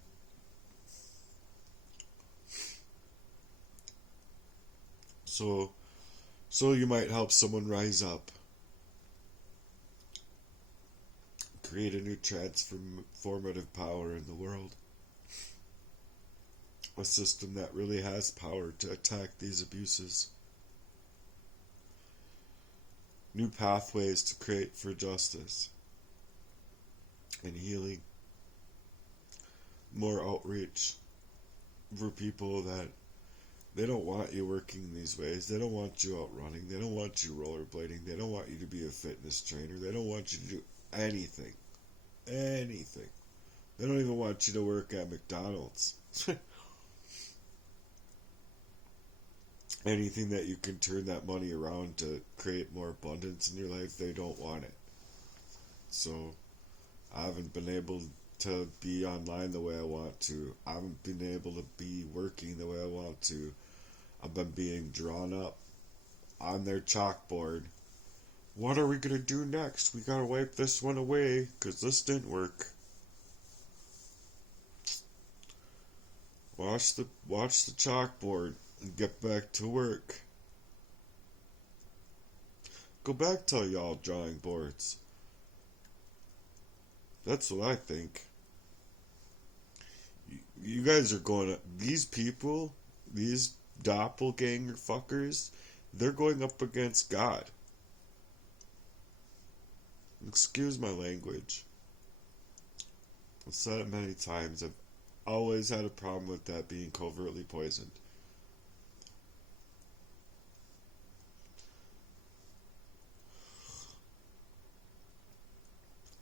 So you might help someone rise up, create a new transformative power in the world, a system that really has power to attack these abuses, new pathways to create for justice and healing, more outreach for people that They don't want you working these ways. They don't want you out running. They don't want you rollerblading. They don't want you to be a fitness trainer. They don't want you to do anything. Anything. They don't even want you to work at McDonald's. Anything that you can turn that money around to create more abundance in your life, they don't want it. So I haven't been able to be online the way I want to. I haven't been able to be working the way I want to. I've been being drawn up on their chalkboard. What are we going to do next? We got to wipe this one away because this didn't work. Watch the chalkboard and get back to work. Go back to y'all drawing boards. That's what I think. You guys are going to... These people, these doppelganger fuckers, they're going up against God. Excuse my language. I've said it many times. I've always had a problem with that being covertly poisoned.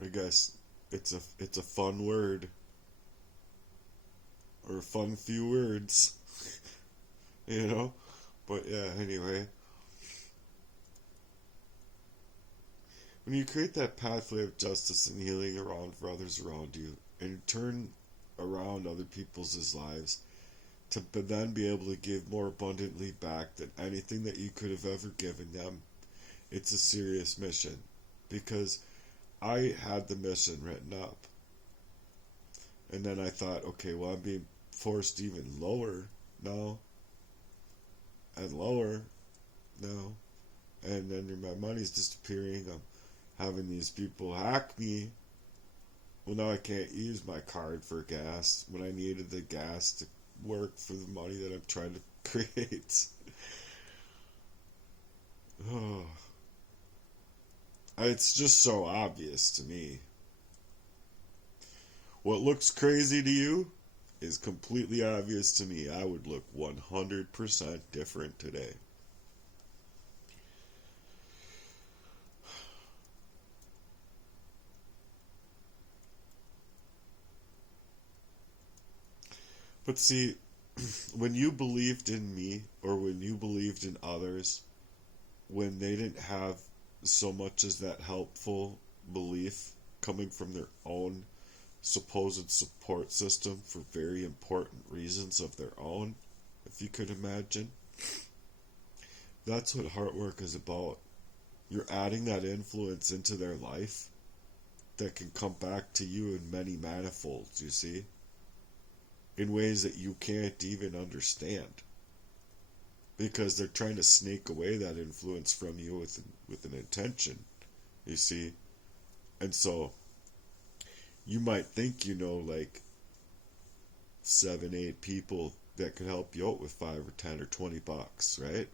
I guess it's a fun word. Or a fun few words. You know? But yeah, anyway. When you create that pathway of justice and healing around for others around you, and you turn around other people's lives to then be able to give more abundantly back than anything that you could have ever given them, it's a serious mission. Because I had the mission written up. And then I thought, okay, well, I'm being forced even lower now. And lower now. And then my money's disappearing. I'm having these people hack me. Well, now I can't use my card for gas when I needed the gas to work for the money that I'm trying to create. Oh. It's just so obvious to me. What looks crazy to you is completely obvious to me. I would look 100% different today. But see, when you believed in me, or when you believed in others, when they didn't have so much as that helpful belief coming from their own supposed support system for very important reasons of their own, if you could imagine, that's what Heartwork is about. You're adding that influence into their life that can come back to you in many manifolds, you see? In ways that you can't even understand. Because they're trying to snake away that influence from you with an intention, you see? And so, you might think you know like 7, 8 people that could help you out with 5 or 10 or 20 bucks, right?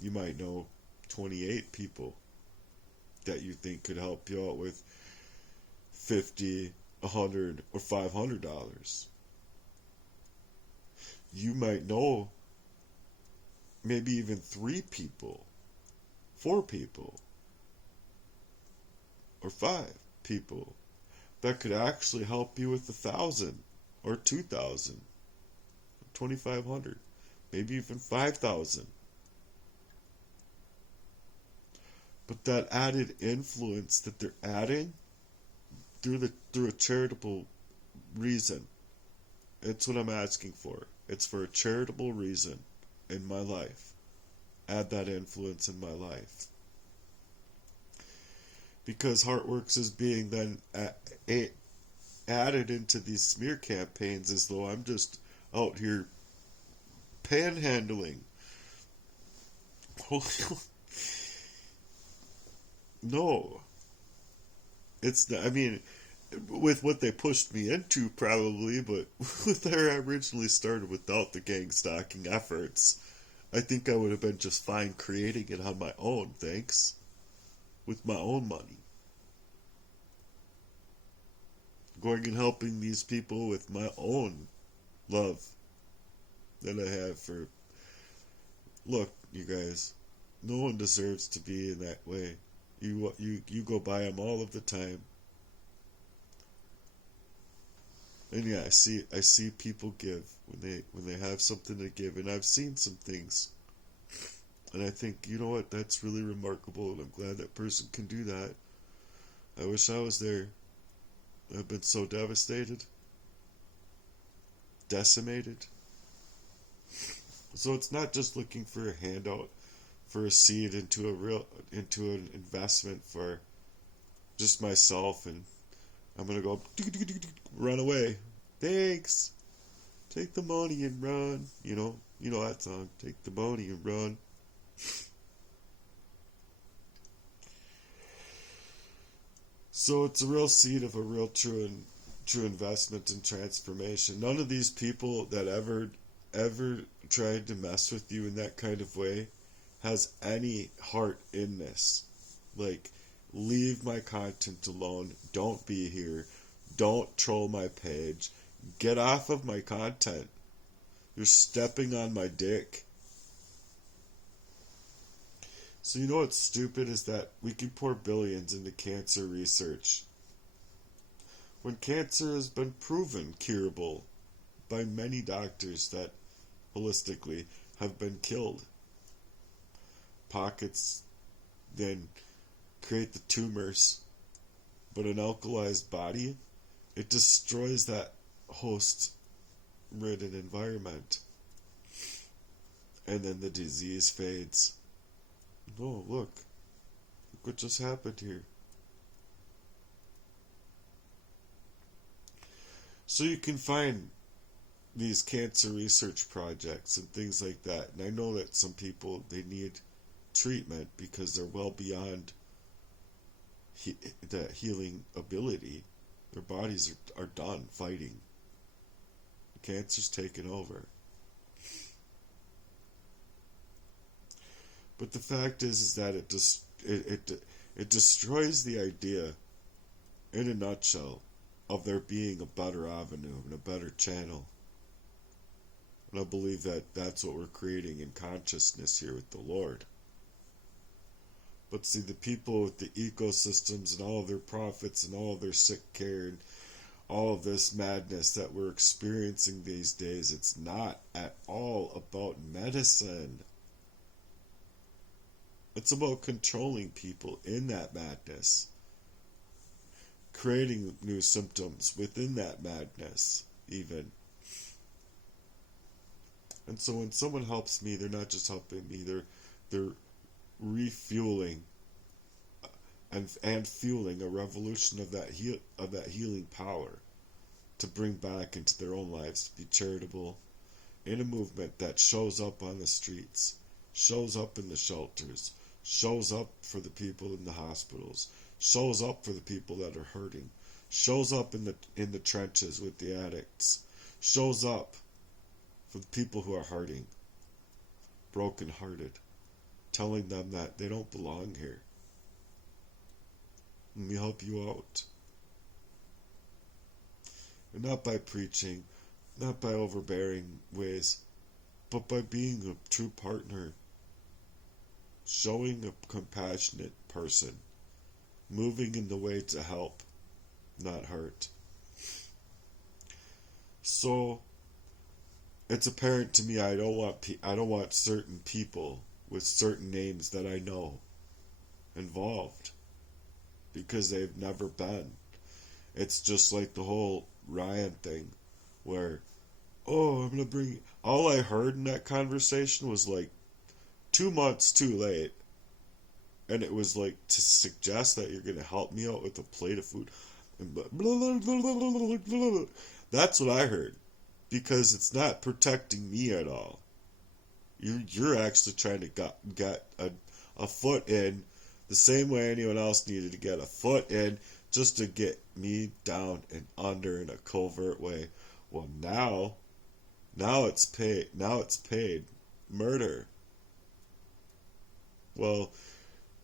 You might know 28 people that you think could help you out with $50, $100, or $500. You might know maybe even 3 people, 4 people, or 5 people that could actually help you with 1,000 or 2,000, 2,500, maybe even 5,000. But that added influence that they're adding through a charitable reason, it's what I'm asking for. It's for a charitable reason in my life. Add that influence in my life. Because Heartworks is being then added into these smear campaigns as though I'm just out here panhandling. No. It's not, I mean, with what they pushed me into probably, but with where I originally started without the gang stalking efforts, I think I would have been just fine creating it on my own, thanks. With my own money. Going and helping these people with my own love than I have for... Look, you guys, no one deserves to be in that way. You go by them all of the time. And yeah, I see people give when they have something to give, and I've seen some things, and I think, you know what, that's really remarkable, and I'm glad that person can do that. I wish I was there. I've been so devastated, decimated. So it's not just looking for a handout, for a seed into an investment for just myself, and I'm gonna go run away. Thanks. Take the money and run. You know that song. Take the money and run. So it's a real seed of a real true investment and transformation. None of these people that ever tried to mess with you in that kind of way has any heart in this. Like, leave my content alone. Don't be here. Don't troll my page. Get off of my content. You're stepping on my dick. So you know what's stupid is that we can pour billions into cancer research when cancer has been proven curable by many doctors that holistically have been killed. Pockets then create the tumors, but an alkalized body, it destroys that host-ridden environment, and then the disease fades. No, look what just happened here. So you can find these cancer research projects and things like that, and I know that some people, they need treatment because they're well beyond the healing ability. Their bodies are done fighting. The cancer's taken over. But the fact is that it destroys the idea, in a nutshell, of there being a better avenue and a better channel. And I believe that that's what we're creating in consciousness here with the Lord. But see, the people with the ecosystems and all of their profits and all of their sick care and all of this madness that we're experiencing these days, it's not at all about medicine. It's about controlling people in that madness, creating new symptoms within that madness, even. And so when someone helps me, they're not just helping me, they're refueling and fueling a revolution of that healing power to bring back into their own lives, to be charitable in a movement that shows up on the streets, shows up in the shelters, shows up for the people in the hospitals, shows up for the people that are hurting, shows up in the trenches with the addicts, shows up for the people who are hurting, broken-hearted, telling them that they don't belong here. Let me help you out. And not by preaching, not by overbearing ways, but by being a true partner, showing a compassionate person, moving in the way to help, not hurt. So it's apparent to me I don't want certain people with certain names that I know involved, because they've never been. It's just like the whole Ryan thing, where, I'm gonna bring... All I heard in that conversation was like 2 months too late, and it was like to suggest that you're gonna help me out with a plate of food, and blah, blah, blah, blah, blah, blah, blah. That's what I heard, because it's not protecting me at all. You're actually trying to get a foot in the same way anyone else needed to get a foot in, just to get me down and under in a covert way. Well, now it's paid. Now it's paid. Murder. Well,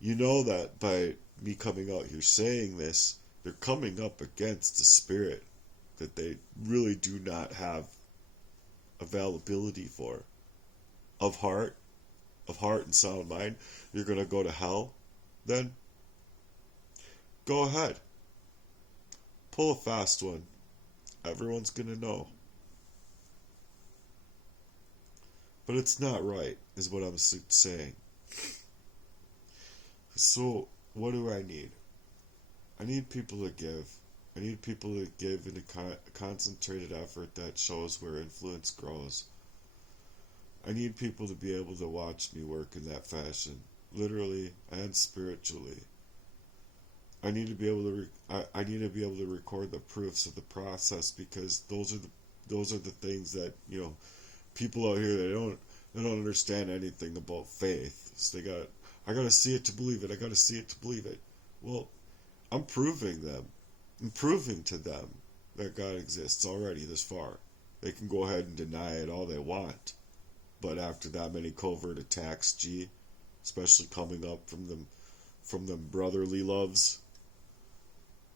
you know that by me coming out here saying this, they're coming up against a spirit that they really do not have availability for. Of heart and sound mind, you're going to go to hell, then go ahead. Pull a fast one. Everyone's going to know. But it's not right, is what I'm saying. So, what do I need? I need people to give. I need people to give in a concentrated effort that shows where influence grows. I need people to be able to watch me work in that fashion, literally and spiritually. I need to be able to I need to be able to record the proofs of the process, because those are the things that, people out here, they don't understand anything about faith. So I gotta see it to believe it. I gotta see it to believe it. Well, I'm proving to them that God exists already this far. They can go ahead and deny it all they want, but after that many covert attacks, especially coming up from them brotherly loves,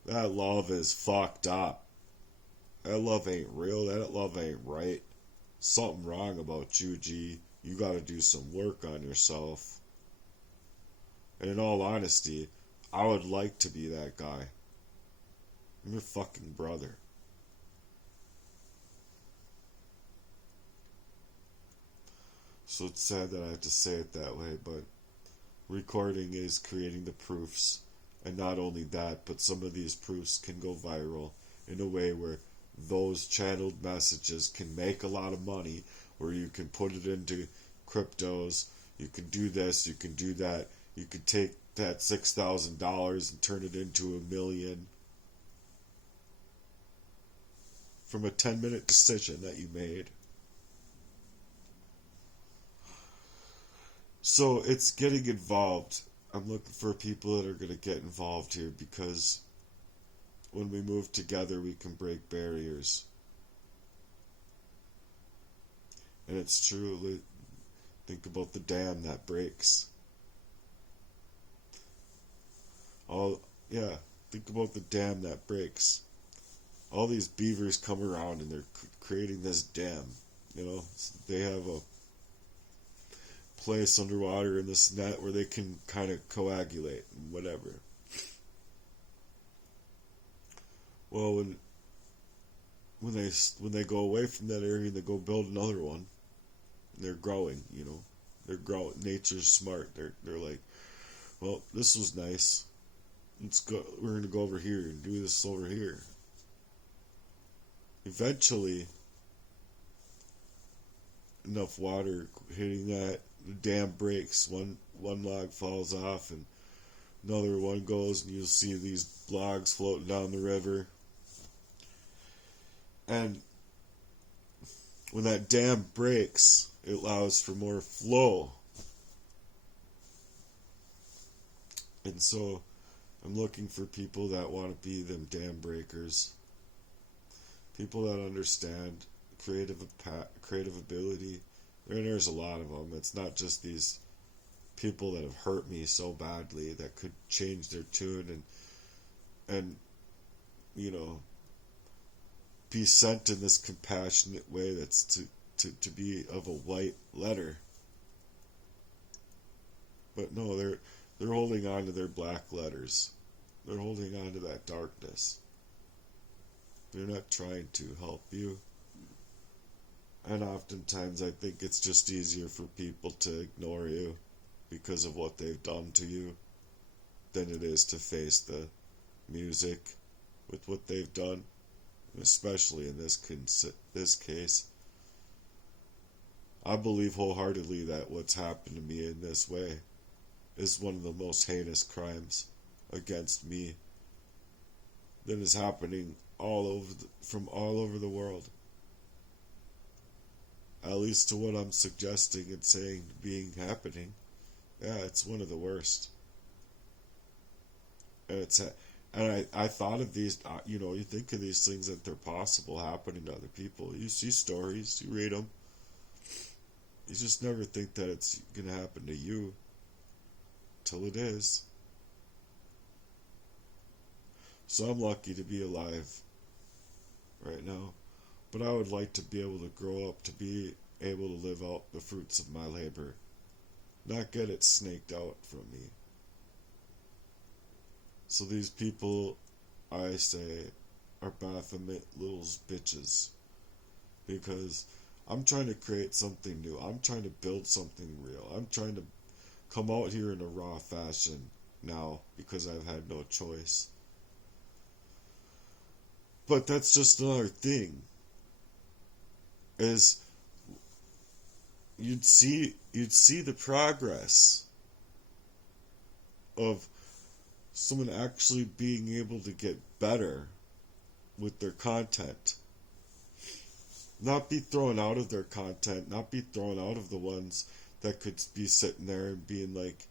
that love is fucked up. That love ain't real. That love ain't right. Something wrong about you, G. You gotta do some work on yourself. And in all honesty, I would like to be that guy. I'm your fucking brother. So it's sad that I have to say it that way, but recording is creating the proofs. And not only that, but some of these proofs can go viral in a way where those channeled messages can make a lot of money, where you can put it into cryptos, you can do this, you can do that, you can take that $6,000 and turn it into $1 million from a 10-minute decision that you made. So it's getting involved. I'm looking for people that are going to get involved here, because when we move together, we can break barriers. And it's true. Think about the dam that breaks. Think about the dam that breaks. All these beavers come around and they're creating this dam. They have a place underwater in this net where they can kind of coagulate and whatever. Well, when they go away from that area and they go build another one, they're growing. They're growing. Nature's smart. They're like, well, this was nice. Let's go. We're gonna go over here and do this over here. Eventually, enough water hitting that, the dam breaks. One log falls off, and another one goes, and you'll see these logs floating down the river. And when that dam breaks, it allows for more flow. And so I'm looking for people that want to be them dam breakers. People that understand creative ability. There's a lot of them. It's not just these people that have hurt me so badly that could change their tune and be sent in this compassionate way that's to be of a white letter. But no, they're holding on to their black letters. They're holding on to that darkness. They're not trying to help you. And oftentimes I think it's just easier for people to ignore you because of what they've done to you than it is to face the music with what they've done. And especially in this case, I believe wholeheartedly that what's happened to me in this way is one of the most heinous crimes against me that is happening from all over the world. At least to what I'm suggesting and saying happening. Yeah, it's one of the worst. And I thought of these, you think of these things that they're possible happening to other people. You see stories, you read them. You just never think that it's going to happen to you till it is. So I'm lucky to be alive right now. but I would like to be able to grow up to be able to live out the fruits of my labor, not get it snaked out from me. So these people, I say, are Baphomet little bitches, because I'm trying to create something new. I'm trying to build something real. I'm trying to come out here in a raw fashion now because I've had no choice. But that's just another thing, is you'd see the progress of someone actually being able to get better with their content. Not be thrown out of their content, not be thrown out of the ones that could be sitting there and being like,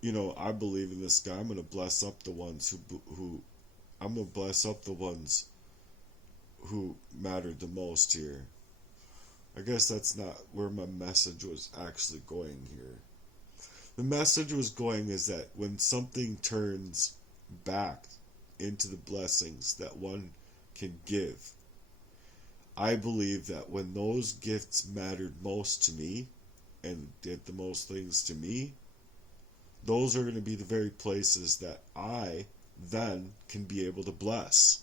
you know, I believe in this guy, I'm going to bless up the ones who I'm going to bless up the ones who mattered the most here. I guess that's not where my message was actually going here. The message was going is that when something turns back into the blessings that one can give, I believe that when those gifts mattered most to me and did the most things to me, those are going to be the very places that I then can be able to bless.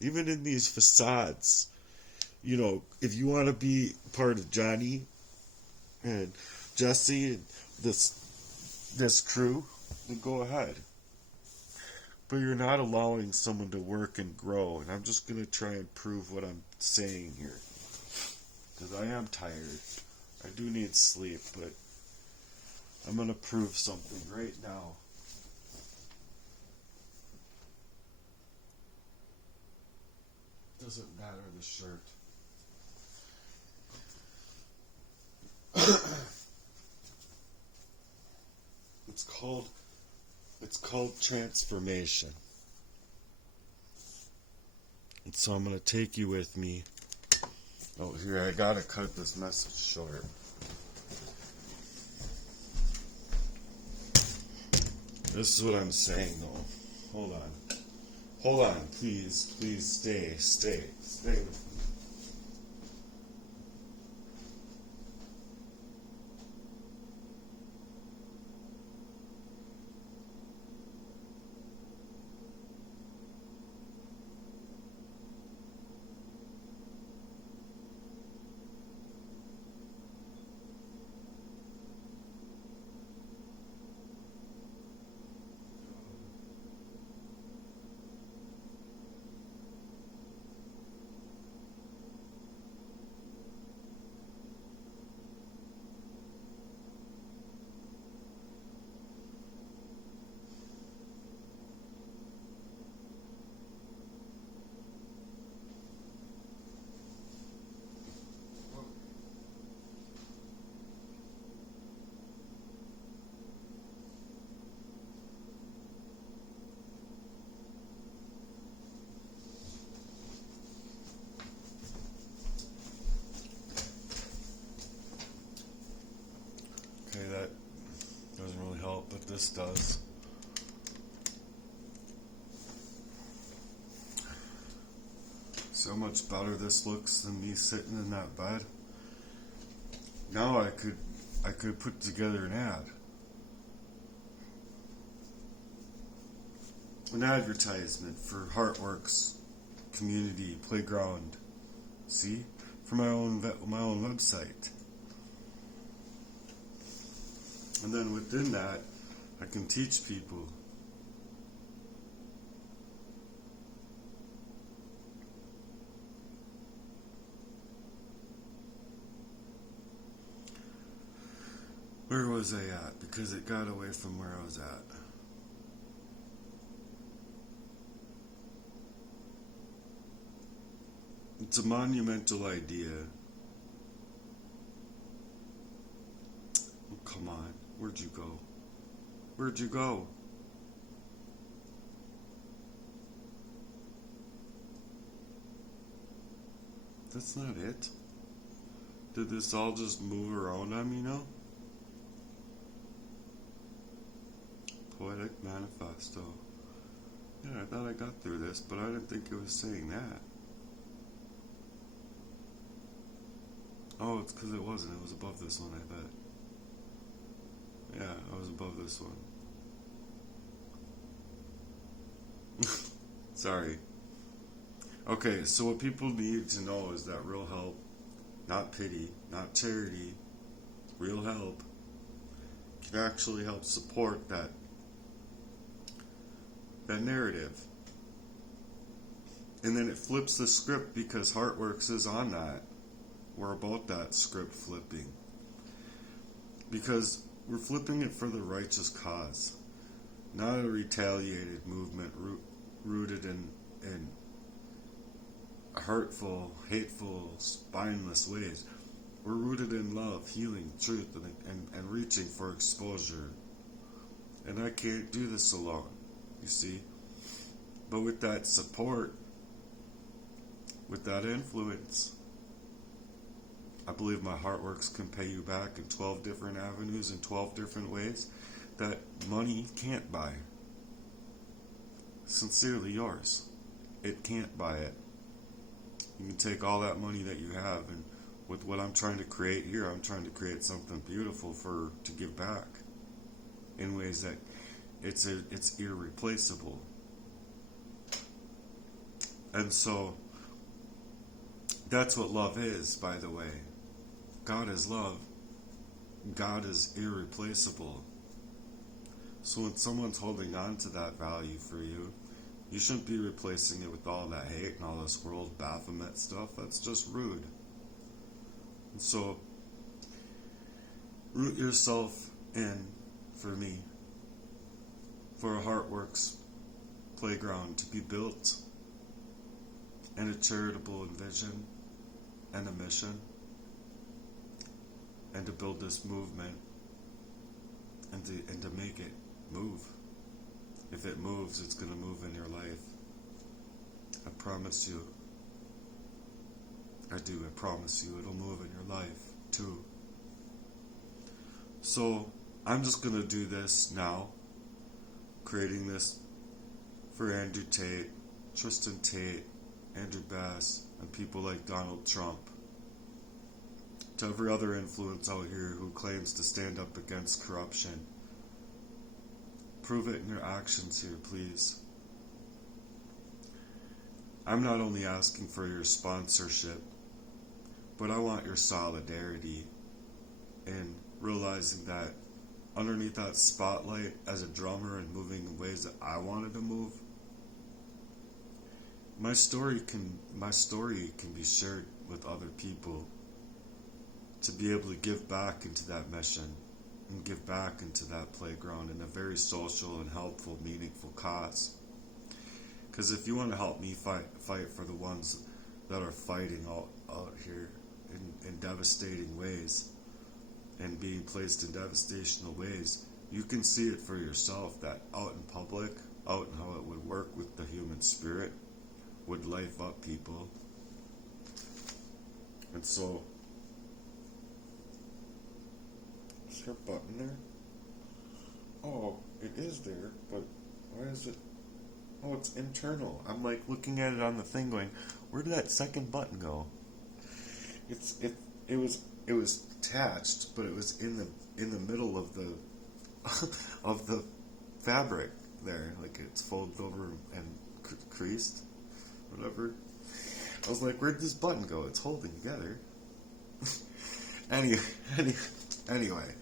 Even in these facades, you know, if you want to be part of Johnny and Jesse and this crew, then go ahead. But you're not allowing someone to work and grow, and I'm just going to try and prove what I'm saying here. Because I am tired. I do need sleep, but I'm going to prove something right now. Doesn't matter the shirt. It's called transformation. And so I'm going to take you with me. Oh, here, I got to cut this message short. This is what I'm saying, though. Hold on, please stay with me. Okay, that doesn't really help, but this does. So much better this looks than me sitting in that bed. Now I could put together an ad. An advertisement for Heartwerks community playground. See? For my own website. And then within that, I can teach people. Where was I at? Because it got away from where I was at. It's a monumental idea. Oh, come on. Where'd you go? Where'd you go? That's not it. Did this all just move around on me now? Poetic Manifesto. Yeah, I thought I got through this, but I didn't think it was saying that. Oh, it's because it wasn't. It was above this one, I bet. Yeah, I was above this one. Sorry. Okay, so what people need to know is that real help, not pity, not charity, real help can actually help support that narrative. And then it flips the script because Heartwerks is on that. We're about that script flipping. Because we're flipping it for the righteous cause, not a retaliated movement rooted in hurtful, hateful, spineless ways. We're rooted in love, healing, truth, and reaching for exposure. And I can't do this alone, you see. But with that support, with that influence, I believe my Heartworks can pay you back in 12 different avenues in 12 different ways that money can't buy. Sincerely yours. It can't buy it. You can take all that money that you have, and with what I'm trying to create here, I'm trying to create something beautiful to give back in ways that it's irreplaceable. And so that's what love is, by the way. God is love. God is irreplaceable. So when someone's holding on to that value for you, you shouldn't be replacing it with all that hate and all this world Baphomet stuff. That's just rude. And so, root yourself in, for me, for a Heartworks playground to be built, and a charitable vision and a mission, and to build this movement, and to make it move. If it moves, it's going to move in your life. I promise you. I do, I promise you, it'll move in your life, too. So, I'm just going to do this now, creating this for Andrew Tate, Tristan Tate, Andrew Bass, and people like Donald Trump. To every other influence out here who claims to stand up against corruption. Prove it in your actions here, please. I'm not only asking for your sponsorship, but I want your solidarity in realizing that underneath that spotlight as a drummer and moving in ways that I wanted to move, my story can be shared with other people to be able to give back into that mission and give back into that playground in a very social and helpful, meaningful cause. Because if you want to help me fight for the ones that are fighting out here in devastating ways and being placed in devastational ways, you can see it for yourself that out in public, out in how it would work with the human spirit, would life up people. And so, is there a button there? Oh, it is there, but why is it? Oh, it's internal. I'm like looking at it on the thing going, where did that second button go? It was attached, but it was in the middle of the of the fabric there, like it's folded over and creased, whatever. I was like, where'd this button go? It's holding together. Anyway,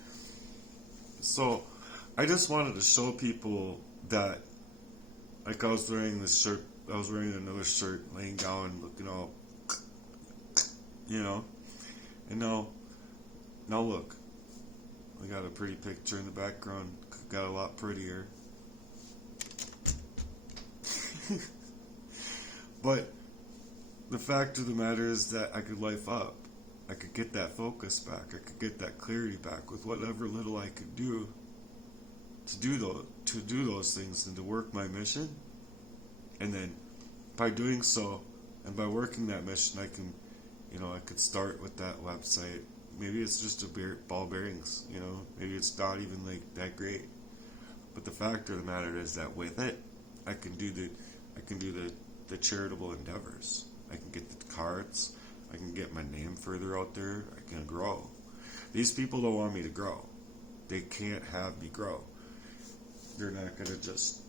so I just wanted to show people that, like, I was wearing this shirt, I was wearing another shirt, laying down, looking all, and now look, I got a pretty picture in the background, got a lot prettier. But the fact of the matter is that I could life up. I could get that focus back. I could get that clarity back with whatever little I could do to do those things and to work my mission. And then by doing so and by working that mission, I can, I could start with that website. Maybe it's just ball bearings, maybe it's not even like that great. But the fact of the matter is that with it, I can do the charitable endeavors. I can get the cards. I can get my name further out there. I can grow. These people don't want me to grow. They can't have me grow. They're not gonna just,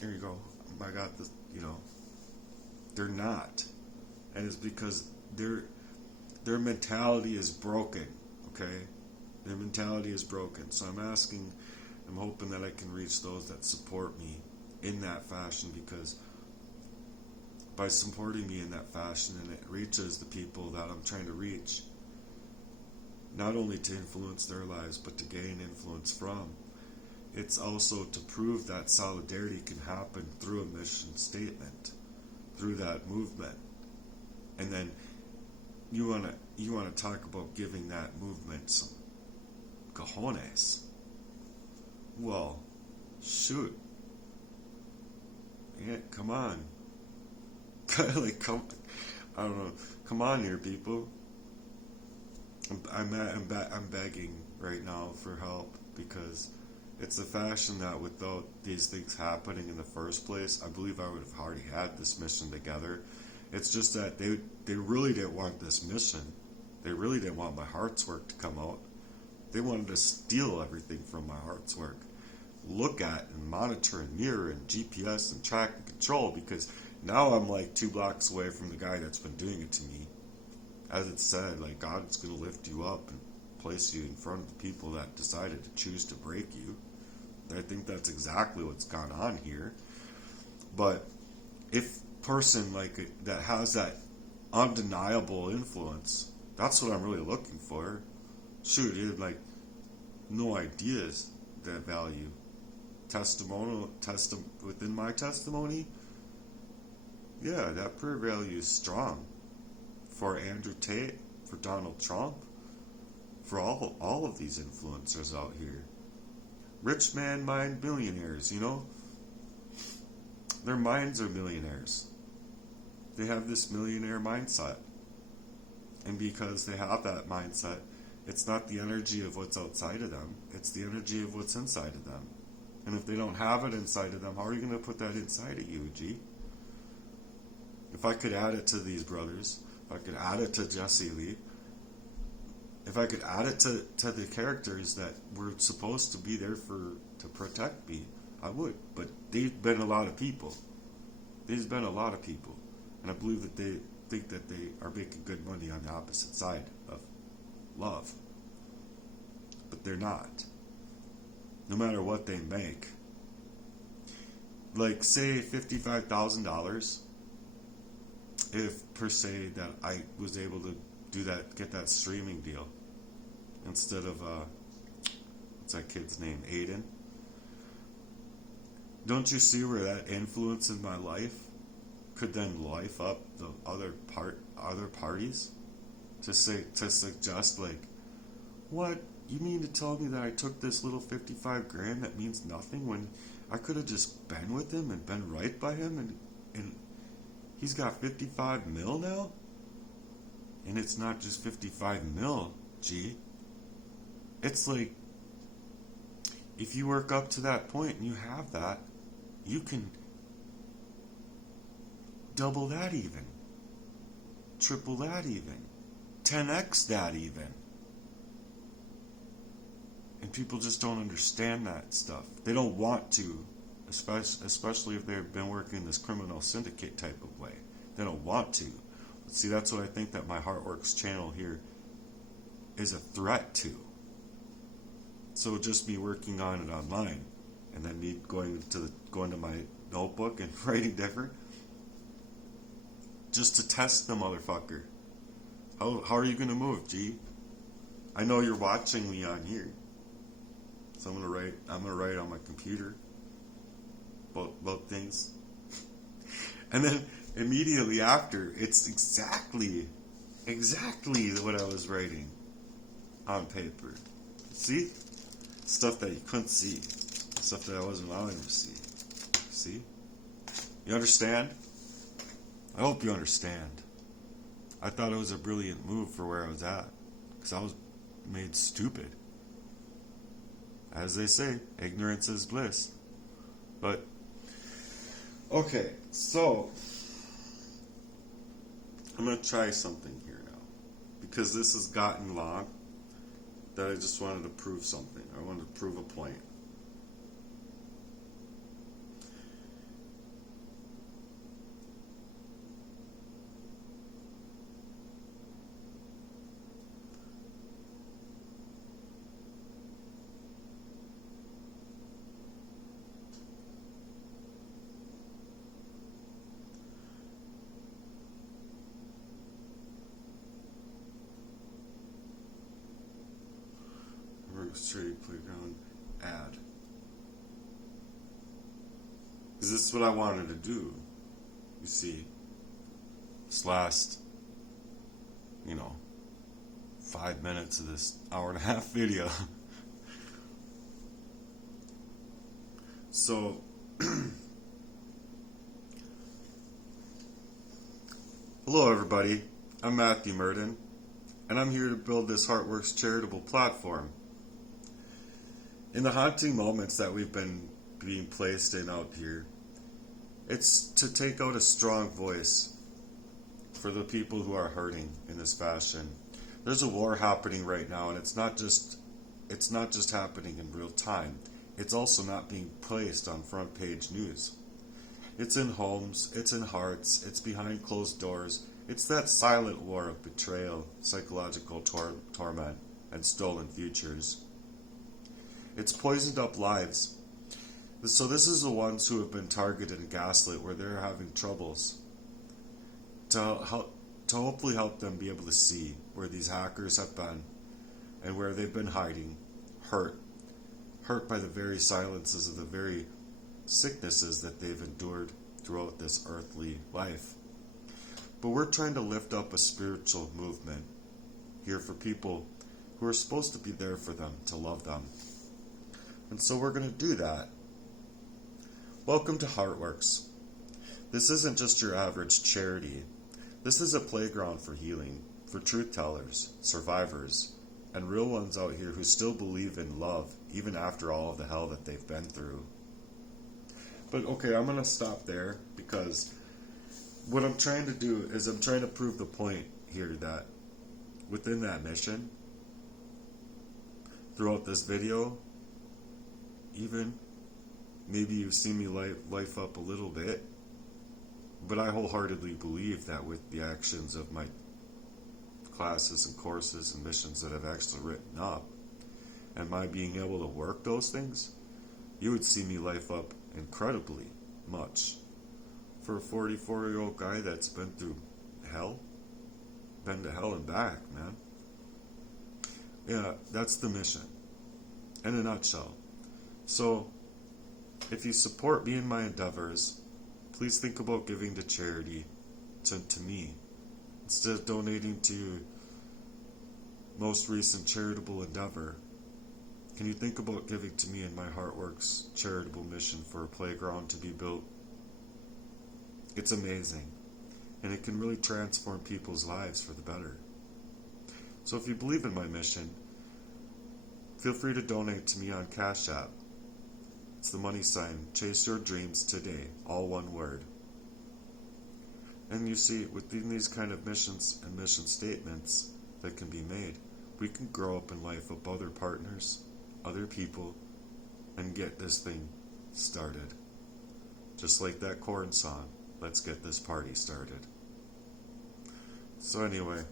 here you go, I got this, They're not. And it's because their mentality is broken, okay? Their mentality is broken. So I'm hoping that I can reach those that support me in that fashion, because by supporting me in that fashion, and it reaches the people that I'm trying to reach, not only to influence their lives, but to gain influence from. It's also to prove that solidarity can happen through a mission statement, through that movement. And then you wanna talk about giving that movement some cojones. Well, shoot. Yeah, come on. I don't know. Come on here, people. I'm begging right now for help, because it's a fashion that without these things happening in the first place, I believe I would have already had this mission together. It's just that they really didn't want this mission. They really didn't want my heart's work to come out. They wanted to steal everything from my heart's work. Look at and monitor and mirror and GPS and track and control, because now I'm like 2 blocks away from the guy that's been doing it to me. As it said, like, God's going to lift you up and place you in front of the people that decided to choose to break you. I think that's exactly what's gone on here. But if person that has that undeniable influence, that's what I'm really looking for. Shoot, dude, no ideas that value. Within my testimony, yeah, that prayer value is strong. For Andrew Tate, for Donald Trump, for all of these influencers out here. Rich man mind billionaires, Their minds are millionaires. They have this millionaire mindset. And because they have that mindset, it's not the energy of what's outside of them, it's the energy of what's inside of them. And if they don't have it inside of them, how are you going to put that inside of you, G? If I could add it to these brothers, if I could add it to Jesse Lee, if I could add it to the characters that were supposed to be there to protect me, I would. But they've been a lot of people. There's been a lot of people. And I believe that they think that they are making good money on the opposite side of love. But they're not. No matter what they make. Like, say $55,000, if per se that I was able to do that, get that streaming deal, instead of what's that kid's name, Aiden. Don't you see where that influence in my life could then life up the other parties to suggest, like, what, you mean to tell me that I took this little 55 grand that means nothing, when I could have just been with him and been right by him, and he's got 55 mil now? And it's not just 55 mil, G. It's like, if you work up to that point and you have that, you can double that even, triple that even, 10x that even. And people just don't understand that stuff. They don't want to, especially if they've been working this criminal syndicate type of way. They don't want to. But see, that's what I think that my Heartwerks channel here is a threat to. So just me working on it online, and then me going to my notebook and writing different, just to test the motherfucker. How are you gonna move, G? I know you're watching me on here, so I'm gonna write on my computer about things, and then immediately after, it's exactly what I was writing on paper. See? Stuff that you couldn't see. Stuff that I wasn't allowing you to see. See? You understand? I hope you understand. I thought it was a brilliant move for where I was at, because I was made stupid. As they say, ignorance is bliss. But Okay, so I'm going to try something here now. Because this has gotten long, that I just wanted to prove something. I wanted to prove a point. Straight playground ad. Because this is what I wanted to do. You see, this last, 5 minutes of this hour and a half video. So, hello everybody. I'm Matthew Murden, and I'm here to build this Heartwerks charitable platform. In the haunting moments that we've been being placed in out here, it's to take out a strong voice for the people who are hurting in this fashion. There's a war happening right now, and it's not just happening in real time. It's also not being placed on front page news. It's in homes, it's in hearts, it's behind closed doors. It's that silent war of betrayal, psychological torment, and stolen futures. It's poisoned up lives. So this is the ones who have been targeted and gaslit, where they're having troubles. To hopefully help them be able to see where these hackers have been and where they've been hiding, hurt by the very silences of the very sicknesses that they've endured throughout this earthly life. But we're trying to lift up a spiritual movement here for people who are supposed to be there for them, to love them. And so we're going to do that. Welcome to Heartwerks. This isn't just your average charity. This is a playground for healing, for truth tellers, survivors, and real ones out here who still believe in love, even after all of the hell that they've been through. But okay, I'm going to stop there, because what I'm trying to do is I'm trying to prove the point here that within that mission, throughout this video, even maybe you've seen me life up a little bit, but I wholeheartedly believe that with the actions of my classes and courses and missions that I've actually written up, and my being able to work those things, you would see me life up incredibly much. For a 44-year-old guy that's been through hell, been to hell and back, man. Yeah, that's the mission, in a nutshell. So, if you support me in my endeavors, please think about giving to charity, to me, instead of donating to your most recent charitable endeavor. Can you think about giving to me in my Heartwerks charitable mission for a playground to be built? It's amazing, and it can really transform people's lives for the better. So if you believe in my mission, feel free to donate to me on Cash App. It's the money sign, ChaseYourDreamsToday, all one word. And you see, within these kind of missions and mission statements that can be made, we can grow up in life of other partners, other people, and get this thing started. Just like that corn song, let's get this party started. So anyway,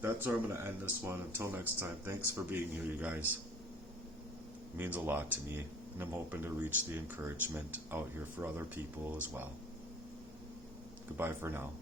that's where I'm going to end this one. Until next time, thanks for being here, you guys. It means a lot to me, and I'm hoping to reach the encouragement out here for other people as well. Goodbye for now.